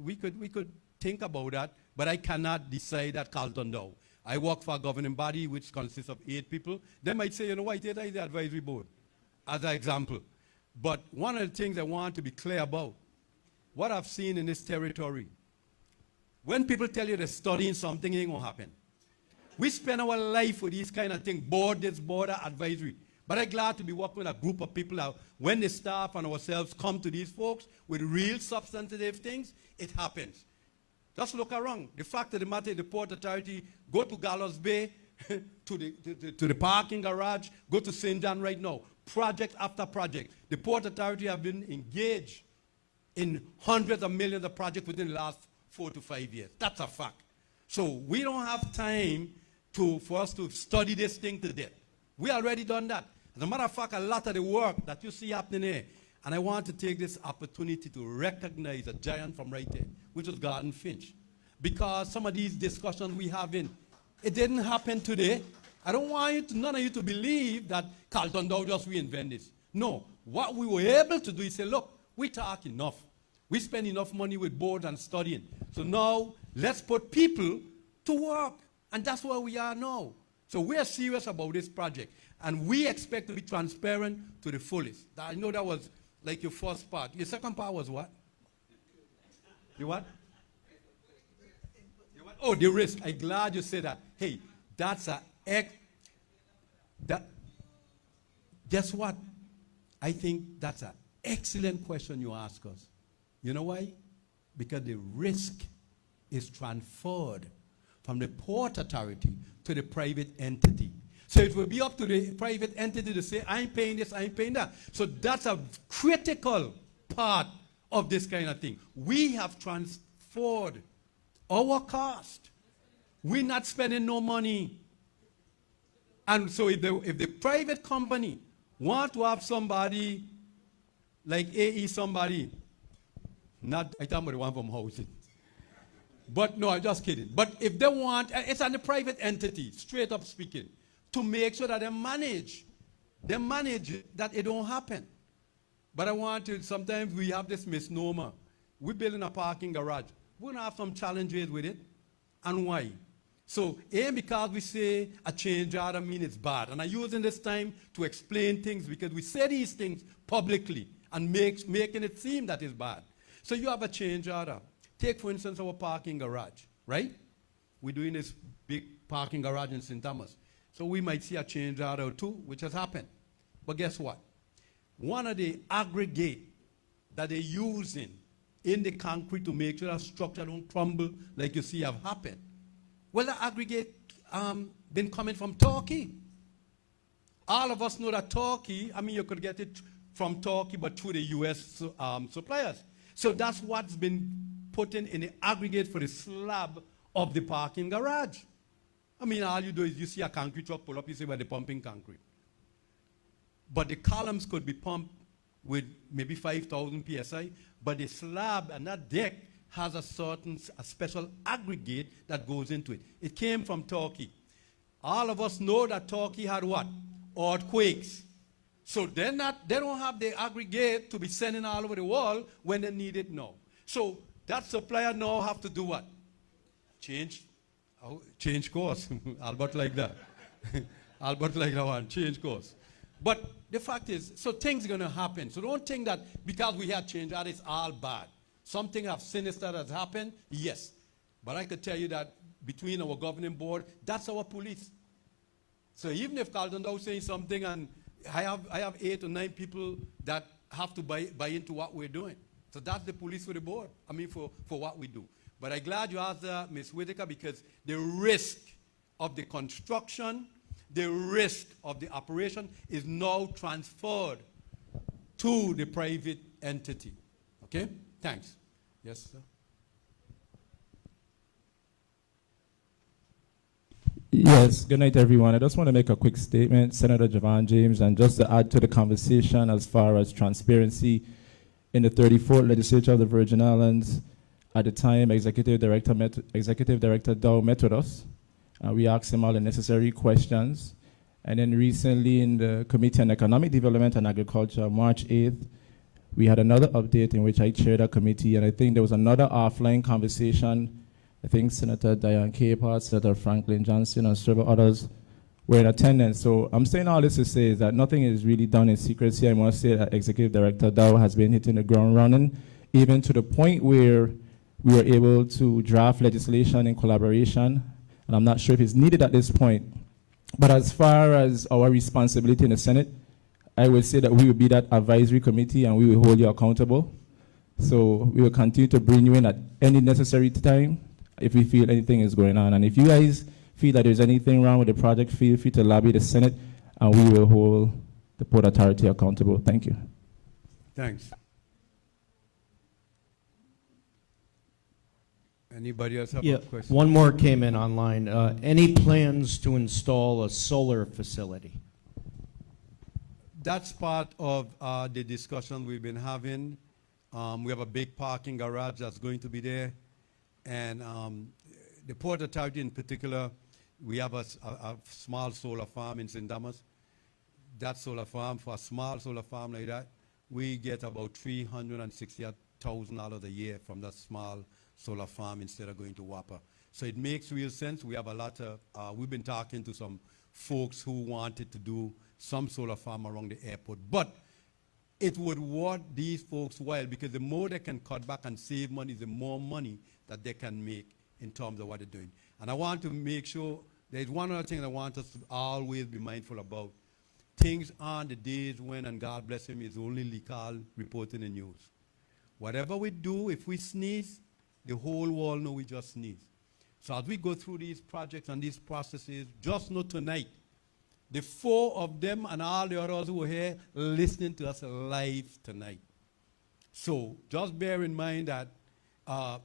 We could think about that, but I cannot decide that Carlton Dow. I work for a governing body which consists of 8 people. They might say, you know what, it is the advisory board, as an example. But one of the things I want to be clear about, what I've seen in this territory, when people tell you they're studying something, it ain't gonna happen. We spend our life with these kind of things, board this, board that, advisory. But I'm glad to be working with a group of people that when the staff and ourselves come to these folks with real substantive things, it happens. Just look around. The fact of the matter is the Port Authority, go to Gallows Bay, to the parking garage, go to St. John right now. Project after project. The Port Authority have been engaged in hundreds of millions of projects within the last 4 to 5 years. That's a fact. So we don't have time for us to study this thing to death. We already done that. As a matter of fact, a lot of the work that you see happening here, and I want to take this opportunity to recognize a giant from right there, which was Garden Finch. Because some of these discussions we having, it didn't happen today. I don't want none of you to believe that Carlton Dow just reinvent this. No, what we were able to do is say, look, we talk enough. We spend enough money with boards and studying. So now, let's put people to work. And that's where we are now. So we are serious about this project. And we expect to be transparent to the fullest. I know that was like your first part. Your second part was what? You what? Oh, the risk. I'm glad you said that. Hey, that's guess what? I think that's an excellent question you ask us. You know why? Because the risk is transferred from the Port Authority to the private entity. So it will be up to the private entity to say, I'm paying this, I'm paying that. So that's a critical part of this kind of thing. We have transferred our cost. We're not spending no money. And so if the private company want to have somebody like AE somebody, not, I talk about the one from housing. But no, I'm just kidding. But if they want, it's on the private entity, straight up speaking, to make sure that they manage that it don't happen. But I want to, sometimes we have this misnomer. We're building a parking garage. We're going to have some challenges with it. And why? So, because we say a change order means it's bad. And I'm using this time to explain things because we say these things publicly and making it seem that it's bad. So you have a change order. Take, for instance, our parking garage, right? We're doing this big parking garage in St. Thomas. So we might see a change order or two, which has happened. But guess what? One of the aggregate that they're using in the concrete to make sure that structure don't crumble like you see have happened. Well, the aggregate been coming from Turkey. All of us know that Turkey, I mean, you could get it from Turkey, but through the U.S. suppliers. So that's what's been put in the aggregate for the slab of the parking garage. I mean, all you do is you see a concrete truck pull up, you say, well, they're pumping concrete. But the columns could be pumped with maybe 5,000 PSI, but the slab and that deck has a special aggregate that goes into it. It came from Turkey. All of us know that Turkey had what? Earthquakes. So they don't have the aggregate to be sending all over the world when they need it now. So that supplier now have to do what? Change course. Albert like that. Albert like that one, change course. But the fact is, so things are going to happen. So don't think that because we had change, that is all bad. Something of sinister has happened, yes. But I could tell you that between our governing board, that's our police. So even if Carlton Dow saying something, and I have 8 or 9 people that have to buy into what we're doing. So that's the police for the board, I mean for what we do. But I'm glad you asked Ms. Whitaker, because the risk of the construction, the risk of the operation is now transferred to the private entity. Okay? Thanks. Yes, sir. Yes, good night, everyone. I just want to make a quick statement, Senator Javon James, and just to add to the conversation as far as transparency. In the 34th Legislature of the Virgin Islands, at the time, Executive Director Dow met with us, We asked him all the necessary questions. And then recently in the Committee on Economic Development and Agriculture, March 8th, we had another update in which I chaired a committee, and I think there was another offline conversation. I think Senator Diane Capehart, Senator Franklin Johnson, and several others were in attendance. So I'm saying all this to say is that nothing is really done in secrecy. I must say that Executive Director Dow has been hitting the ground running, even to the point where we were able to draft legislation in collaboration, and I'm not sure if it's needed at this point. But as far as our responsibility in the Senate, I would say that we will be that advisory committee and we will hold you accountable. So we will continue to bring you in at any necessary time if we feel anything is going on. And if you guys feel that there's anything wrong with the project, feel free to lobby the Senate and we will hold the Port Authority accountable. Thank you. Thanks. Anybody else have a question? One more came in online. Any plans to install a solar facility? That's part of the discussion we've been having. We have a big parking garage that's going to be there. And the Port Authority in particular, we have a small solar farm in St. Thomas. That solar farm, for a small solar farm like that, we get about $360,000 a year from that small solar farm instead of going to WIPA. So it makes real sense. We have a lot of, we've been talking to some folks who wanted to do some solar farm around the airport. But it would worth these folks while, because the more they can cut back and save money, the more money that they can make in terms of what they're doing. And I want to make sure, there's one other thing I want us to always be mindful about. Things on the days when, and God bless him, is only Likal reporting the news. Whatever we do, if we sneeze, the whole world know we just sneeze. So as we go through these projects and these processes, just know tonight, the four of them and all the others who are here listening to us live tonight. So just bear in mind that,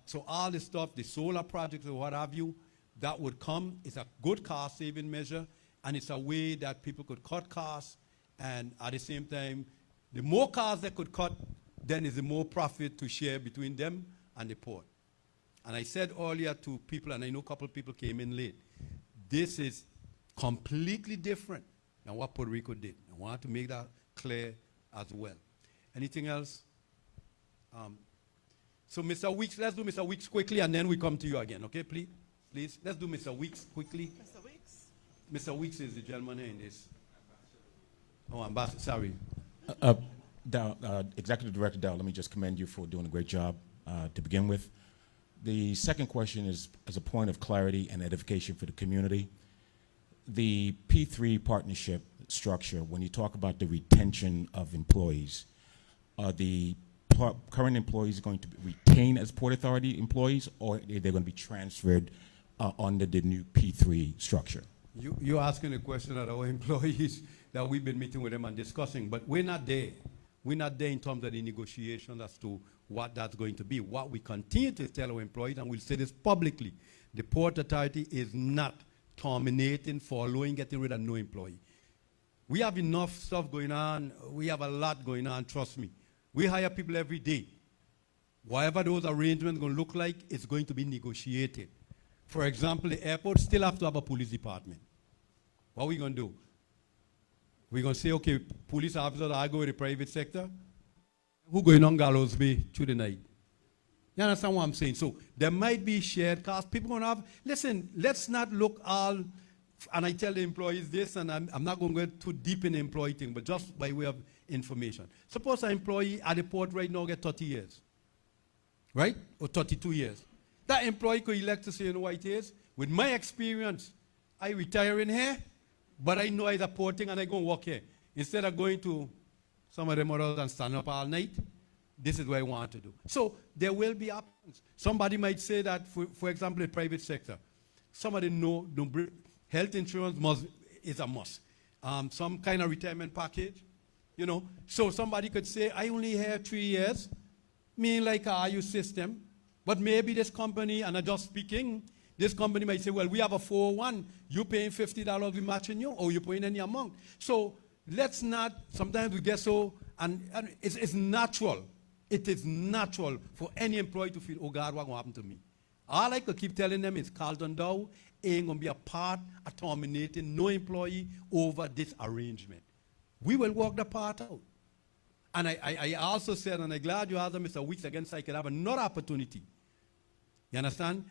so all this stuff, the solar projects or what have you, that would come. It's a good cost saving measure, and it's a way that people could cut costs, and at the same time, the more costs they could cut, then is the more profit to share between them and the port. And I said earlier to people, and I know a couple of people came in late, this is completely different than what Puerto Rico did. I want to make that clear as well. Anything else? So Mr. Weeks, let's do Mr. Weeks quickly, and then we come to you again, okay, please? Please, let's do Mr. Weeks quickly. Mr. Weeks? Mr. Weeks is the gentleman here in this. Oh, Ambassador, sorry. Executive Director Dow, let me just commend you for doing a great job to begin with. The second question is as a point of clarity and edification for the community. The P3 partnership structure, when you talk about the retention of employees, are the current employees going to be retained as Port Authority employees, or are they going to be transferred under the new P3 structure? You're asking a question at our employees that we've been meeting with them and discussing, but we're not there. We're not there in terms of the negotiation as to what that's going to be. What we continue to tell our employees, and we'll say this publicly, the Port Authority is not terminating, following, getting rid of no employee. We have enough stuff going on. We have a lot going on, trust me. We hire people every day. Whatever those arrangements are going to look like, it's going to be negotiated. For example, the airport still have to have a police department. What are we going to do? We're going to say, okay, police officers, I go with the private sector. Who going on Gallows Bay through the night? You understand what I'm saying? So there might be shared costs. People going to have, listen, let's not look all, and I tell the employees this, and I'm not going to go too deep in the employee thing, but just by way of information. Suppose an employee at the port right now get 30 years, right? Or 32 years. That employee could elect to say, you know what it is? With my experience, I retire in here, but I know it's a port thing and I go and work here. Instead of going to some of them others and stand up all night, this is what I want to do. So there will be options. Somebody might say that, for example, the private sector, somebody know health insurance is a must. Some kind of retirement package, you know. So somebody could say, I only have 3 years, meaning like a IU system, but maybe this company, and I'm just speaking, this company might say, well, we have a 401, you paying $50, we matching you, or you paying any amount. So let's not, sometimes we get so, and it's natural. It is natural for any employee to feel, oh God, what's going to happen to me? All I could keep telling them is Carlton Dow ain't going to be a part of terminating no employee over this arrangement. We will work the part out. And I also said, and I'm glad you asked Mr. Weeks again, so I could have another opportunity. You understand?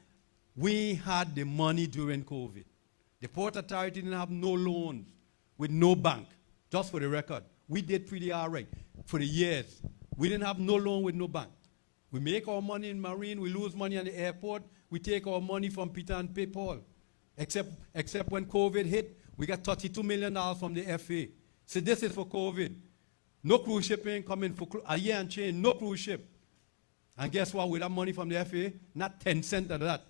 We had the money during COVID. The Port Authority didn't have no loans with no bank, just for the record. We did pretty all right for the years. We didn't have no loan with no bank. We make our money in Marine, we lose money on the airport, we take our money from Peter and pay Paul. Except when COVID hit, we got $32 million from the FA. So this is for COVID. No cruise shipping coming for a year and change, no cruise ship. And guess what, with that money from the FA, not 10 cents of that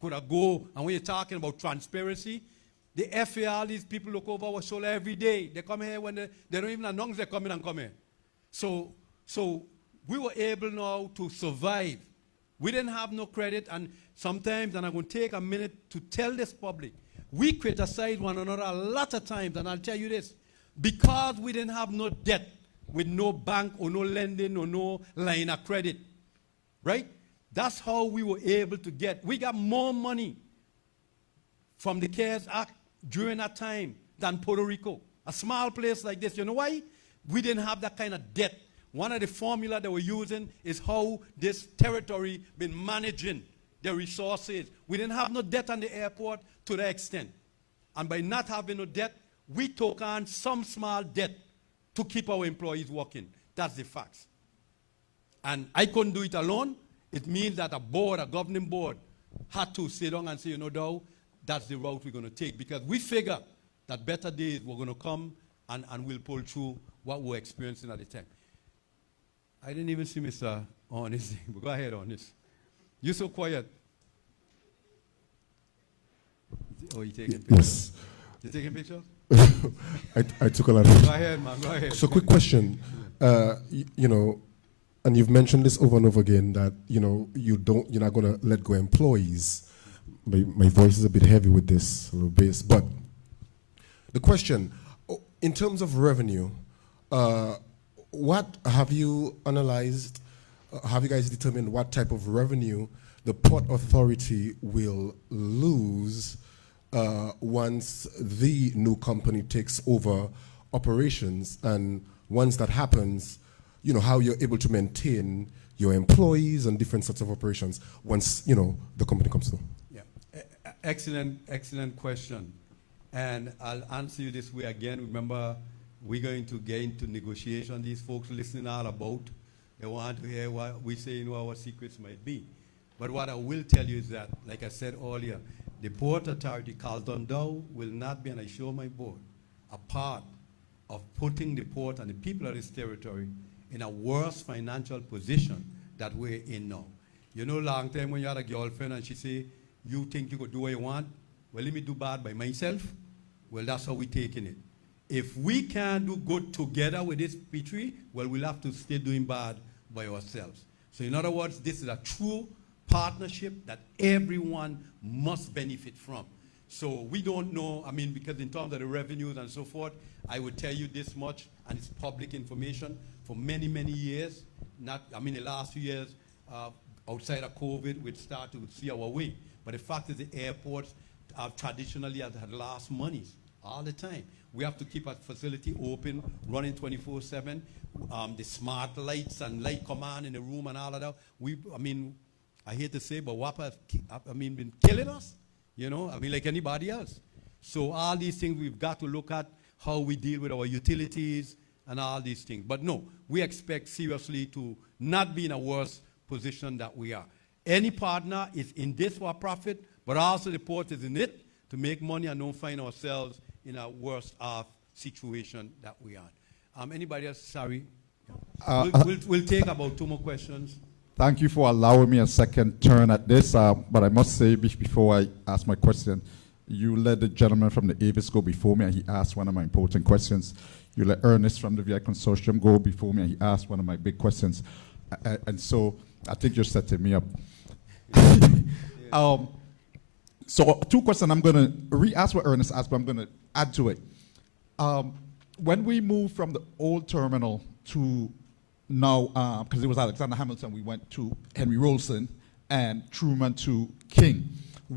could have go. And when you're talking about transparency, the FA, all these people look over our shoulder every day. They come here when they don't even announce they're coming and come here. So we were able now to survive. We didn't have no credit, and sometimes, and I'm going to take a minute to tell this public, we criticize one another a lot of times, and I'll tell you this, because we didn't have no debt with no bank or no lending or no line of credit, right? That's how we were able to get. We got more money from the CARES Act during that time than Puerto Rico. A small place like this. You know why? We didn't have that kind of debt. One of the formula that we're using is how this territory been managing their resources. We didn't have no debt on the airport to that extent. And by not having no debt, we took on some small debt to keep our employees working. That's the facts. And I couldn't do it alone. It means that a board, a governing board, had to sit down and say, you know, Dow, that's the route we're going to take. Because we figure that better days were going to come and we'll pull through what we're experiencing at the time. I didn't even see Mr. Honest, but go ahead, Honest. You're so quiet. Oh, you taking pictures? Yes. You taking pictures? I took a lot of. Go ahead, man, go ahead. So quick question. You know, and you've mentioned this over and over again that, you know, you're not going to let go employees. My voice is a bit heavy with this little bass. But the question, in terms of revenue, what have you analyzed, have you guys determined what type of revenue the Port Authority will lose once the new company takes over operations? And once that happens, you know, how you're able to maintain your employees and different sorts of operations once, you know, the company comes through? Yeah, excellent question. And I'll answer you this way again. Remember, we're going to get into negotiation. These folks listening all about, they want to hear what we say, what our secrets might be. But what I will tell you is that, like I said earlier, the Port Authority, Carlton Dow, will not be, and I show my board, a part of putting the port and the people of this territory in a worse financial position that we're in now. You know, long time when you had a girlfriend and she say, you think you could do what you want? Well, let me do bad by myself. Well, that's how we're taking it. If we can't do good together with this P3, well, we'll have to stay doing bad by ourselves. So in other words, this is a true partnership that everyone must benefit from. So we don't know, I mean, because in terms of the revenues and so forth, I would tell you this much, and it's public information, for many, many years, the last few years, outside of COVID, we'd start to see our way. But the fact is the airports traditionally have had lost monies all the time. We have to keep our facility open, running 24/7. The smart lights and light command in the room and all of that. I hate to say, but WAPA has been killing us, you know, like anybody else. So all these things, we've got to look at how we deal with our utilities and all these things. But no, we expect seriously to not be in a worse position that we are. Any partner is in this for profit, but also the port is in it to make money and don't find ourselves in a worse off situation that we are. Anybody else? Sorry. We'll take about 2 more questions. Thank you for allowing me a second turn at this, but I must say before I ask my question, you let the gentleman from the Avis go before me and he asked one of my important questions. You let Ernest from the VI Consortium go before me and he asked one of my big questions. And so I think you're setting me up. So 2 questions, I'm going to re-ask what Ernest asked, but I'm going to add to it. When we moved from the old terminal to now, because it was Alexander Hamilton, we went to Henry Rohlsen and Truman to King.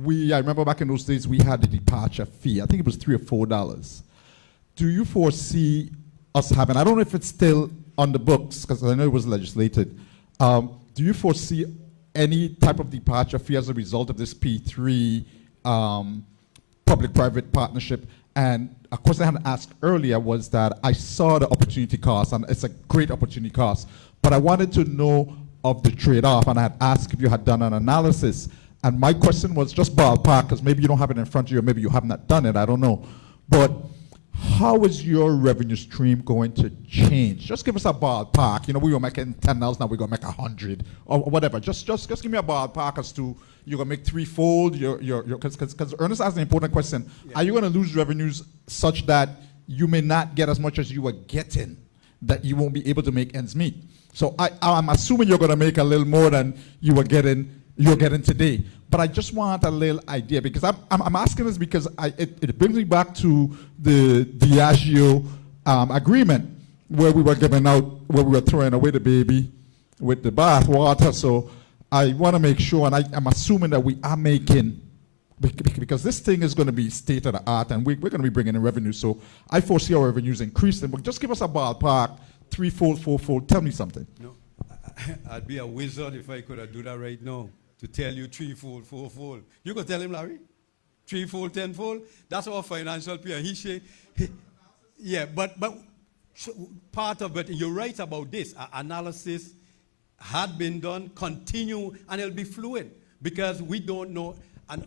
I remember back in those days we had the departure fee. I think it was $3 or $4. Do you foresee us having, I don't know if it's still on the books, because I know it was legislated. Do you foresee any type of departure fee as a result of this P3 public-private partnership? And a question I had asked earlier was that I saw the opportunity cost, and it's a great opportunity cost, but I wanted to know of the trade-off, and I had asked if you had done an analysis. And my question was just ballpark, because maybe you don't have it in front of you, or maybe you have not done it, I don't know. But how is your revenue stream going to change? Just give us a ballpark. You know, we were making $10, now we're going to make 100, or whatever. Just give me a ballpark as to you're going to make threefold. Because Ernest asked an important question. Yeah. Are you going to lose revenues such that you may not get as much as you were getting, that you won't be able to make ends meet? So I'm assuming you're going to make a little more than you're getting today. But I just want a little idea, because I'm asking this because it brings me back to the Diageo agreement, where we were throwing away the baby with the bath water. So I want to make sure, and I'm assuming that we are making, because this thing is going to be state of the art, and we're going to be bringing in revenue. So I foresee our revenues increasing. But just give us a ballpark, threefold, fourfold. Tell me something. No, I'd be a wizard if I could do that right now. To tell you threefold, fourfold. You could tell him, Larry? Threefold, tenfold? That's our financial peer. Yeah, but part of it, you're right about this. Analysis had been done, continue, and it'll be fluid, because we don't know. And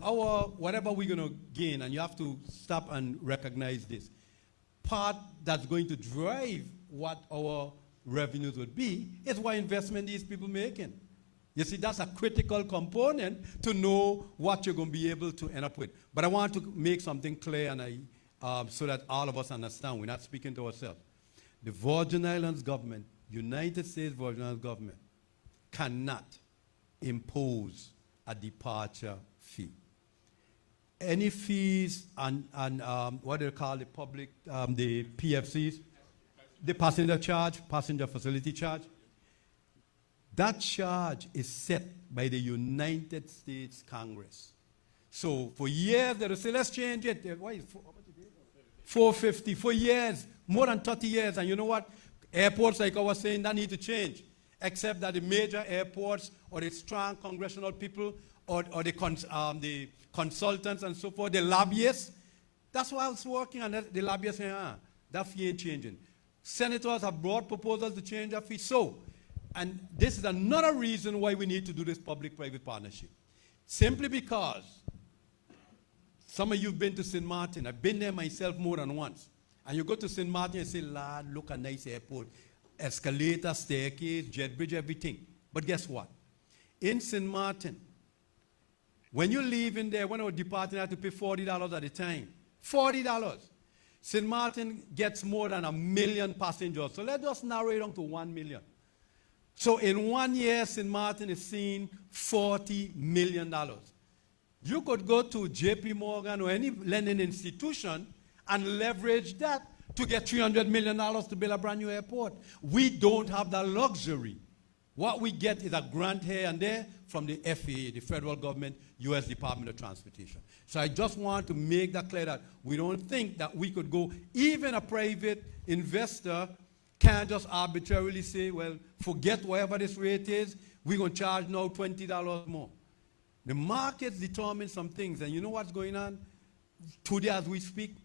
whatever we're going to gain, and you have to stop and recognize this, part that's going to drive what our revenues would be is what investment these people making. You see, that's a critical component to know what you're going to be able to end up with. But I want to make something clear, and so that all of us understand. We're not speaking to ourselves. The Virgin Islands government, United States Virgin Islands government, cannot impose a departure fee. Any fees and what they call the public, the PFCs, the passenger charge, passenger facility charge, that charge is set by the United States Congress. So for years, they will say, let's change it. Why is $4.50 for years, more than 30 years. And you know what? Airports, like I was saying, that need to change. Except that the major airports or the strong congressional people or the consultants and so forth, the lobbyists, that's why it's working. And the lobbyists say, that fee ain't changing. Senators have brought proposals to change that fee. So, and this is another reason why we need to do this public-private partnership. Simply because some of you have been to St. Martin. I've been there myself more than once. And you go to St. Martin and say, Lord, look at nice airport. Escalator, staircase, jet bridge, everything. But guess what? In St. Martin, when you leave in there, when I was departing, I had to pay $40 at a time. $40. St. Martin gets more than 1 million passengers. So let's just narrow it down to 1 million. So in 1 year, St. Martin is seeing $40 million. You could go to JP Morgan or any lending institution and leverage that to get $300 million to build a brand new airport. We don't have that luxury. What we get is a grant here and there from the FAA, the federal government, U.S. Department of Transportation. So I just want to make that clear that we don't think that we could go, even a private investor can't just arbitrarily say, well, forget whatever this rate is, we're going to charge now $20 more. The markets determine some things, and you know what's going on? Today as we speak,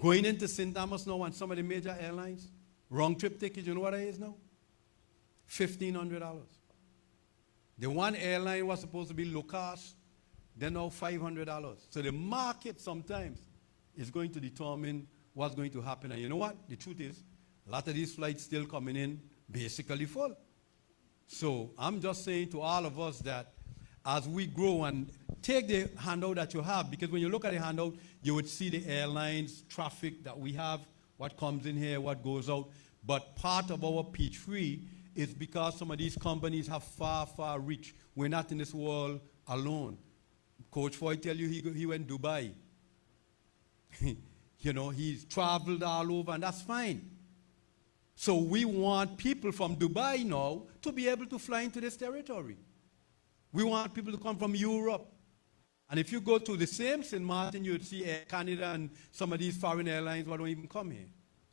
going into St. Thomas now and some of the major airlines, round trip tickets, you know what it is now? $1,500. The one airline was supposed to be low cost, they're now $500. So the market sometimes is going to determine what's going to happen. And you know what? The truth is, a lot of these flights still coming in basically full. So I'm just saying to all of us that as we grow, and take the handout that you have, because when you look at the handout, you would see the airlines, traffic that we have, what comes in here, what goes out. But part of our P3 is because some of these companies have far, far reach. We're not in this world alone. Coach Foy tell you he went to Dubai. You know, he's traveled all over, and that's fine. So we want people from Dubai now to be able to fly into this territory. We want people to come from Europe, And if you go to the same St. Martin, you'd see Air Canada and some of these foreign airlines who don't even come here.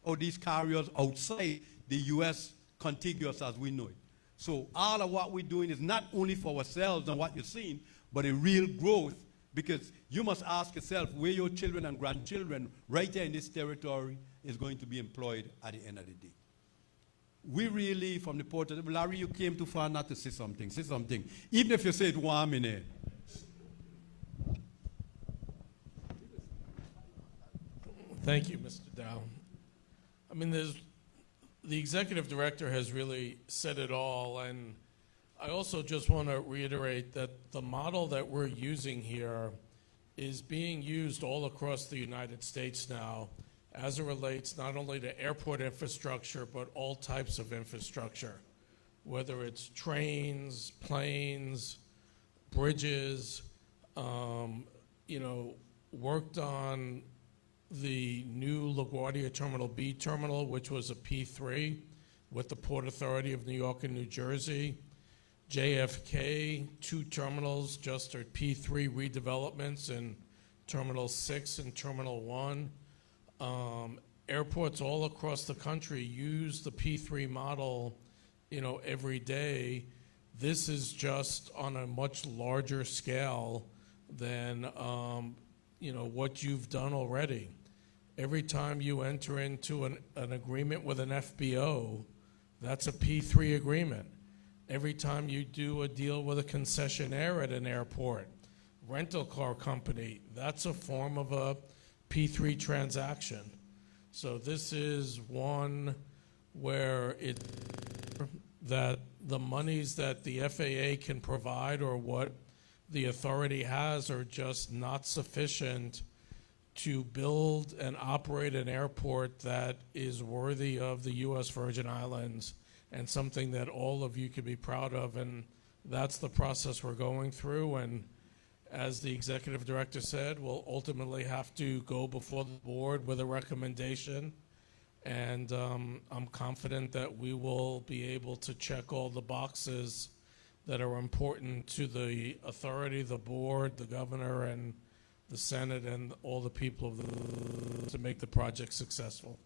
Or these carriers outside the U.S. contiguous as we know it. So all of what we're doing is not only for ourselves and what you're seeing, but a real growth, because you must ask yourself where your children and grandchildren right here in this territory is going to be employed at the end of the day. We really, from the port of Larry, you came too far not to say something. Say something. Even if you say it 1 minute. Thank you, Mr. Dow. I mean, the executive director has really said it all, and I also just want to reiterate that the model that we're using here is being used all across the United States now as it relates not only to airport infrastructure, but all types of infrastructure, whether it's trains, planes, bridges, worked on the new LaGuardia Terminal B terminal, which was a P3 with the Port Authority of New York and New Jersey. JFK, 2 terminals just are P3 redevelopments in Terminal 6 and Terminal 1. Airports all across the country use the P3 model, every day. This is just on a much larger scale than, what you've done already. Every time you enter into an agreement with an FBO, that's a P3 agreement. Every time you do a deal with a concessionaire at an airport, rental car company, that's a form of a P3 transaction. So this is one where that the monies that the FAA can provide or what the authority has are just not sufficient to build and operate an airport that is worthy of the U.S. Virgin Islands and something that all of you can be proud of. And that's the process we're going through. And as the executive director said, we'll ultimately have to go before the board with a recommendation. And I'm confident that we will be able to check all the boxes that are important to the authority, the board, the governor, and the Senate, and all the people to make the project successful.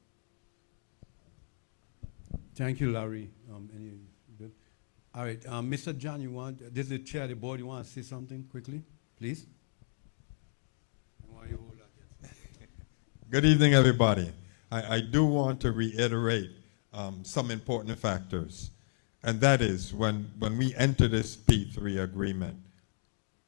Thank you, Larry. Good? All right, Mr. John, this is the chair of the board, you want to say something quickly, please? Good evening, everybody. I do want to reiterate some important factors, and that is when we enter this P3 agreement,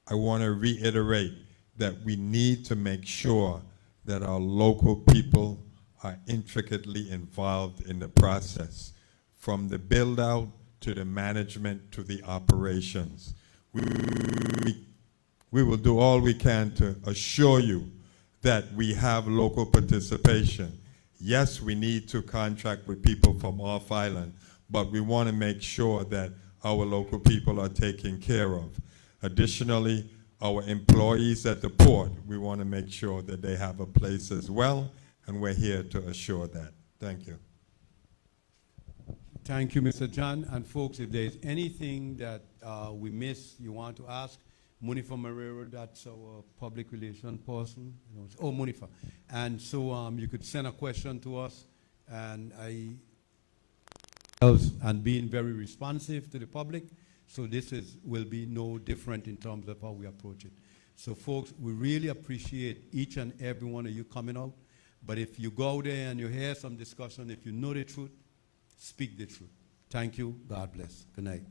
I want to reiterate that we need to make sure that our local people are intricately involved in the process, from the build-out to the management to the operations. We will do all we can to assure you that we have local participation. Yes, we need to contract with people from off island, but we want to make sure that our local people are taken care of. Additionally, our employees at the port, we want to make sure that they have a place as well, and we're here to assure that. Thank you. Thank you, Mr. John. And folks, if there's anything that we miss, you want to ask, Munifa Marrero, that's our public relation person. Oh, Munifa. And so you could send a question to us, and and being very responsive to the public. So this will be no different in terms of how we approach it. So folks, we really appreciate each and every one of you coming out. But if you go out there and you hear some discussion, if you know the truth, speak the truth. Thank you. God bless. Good night.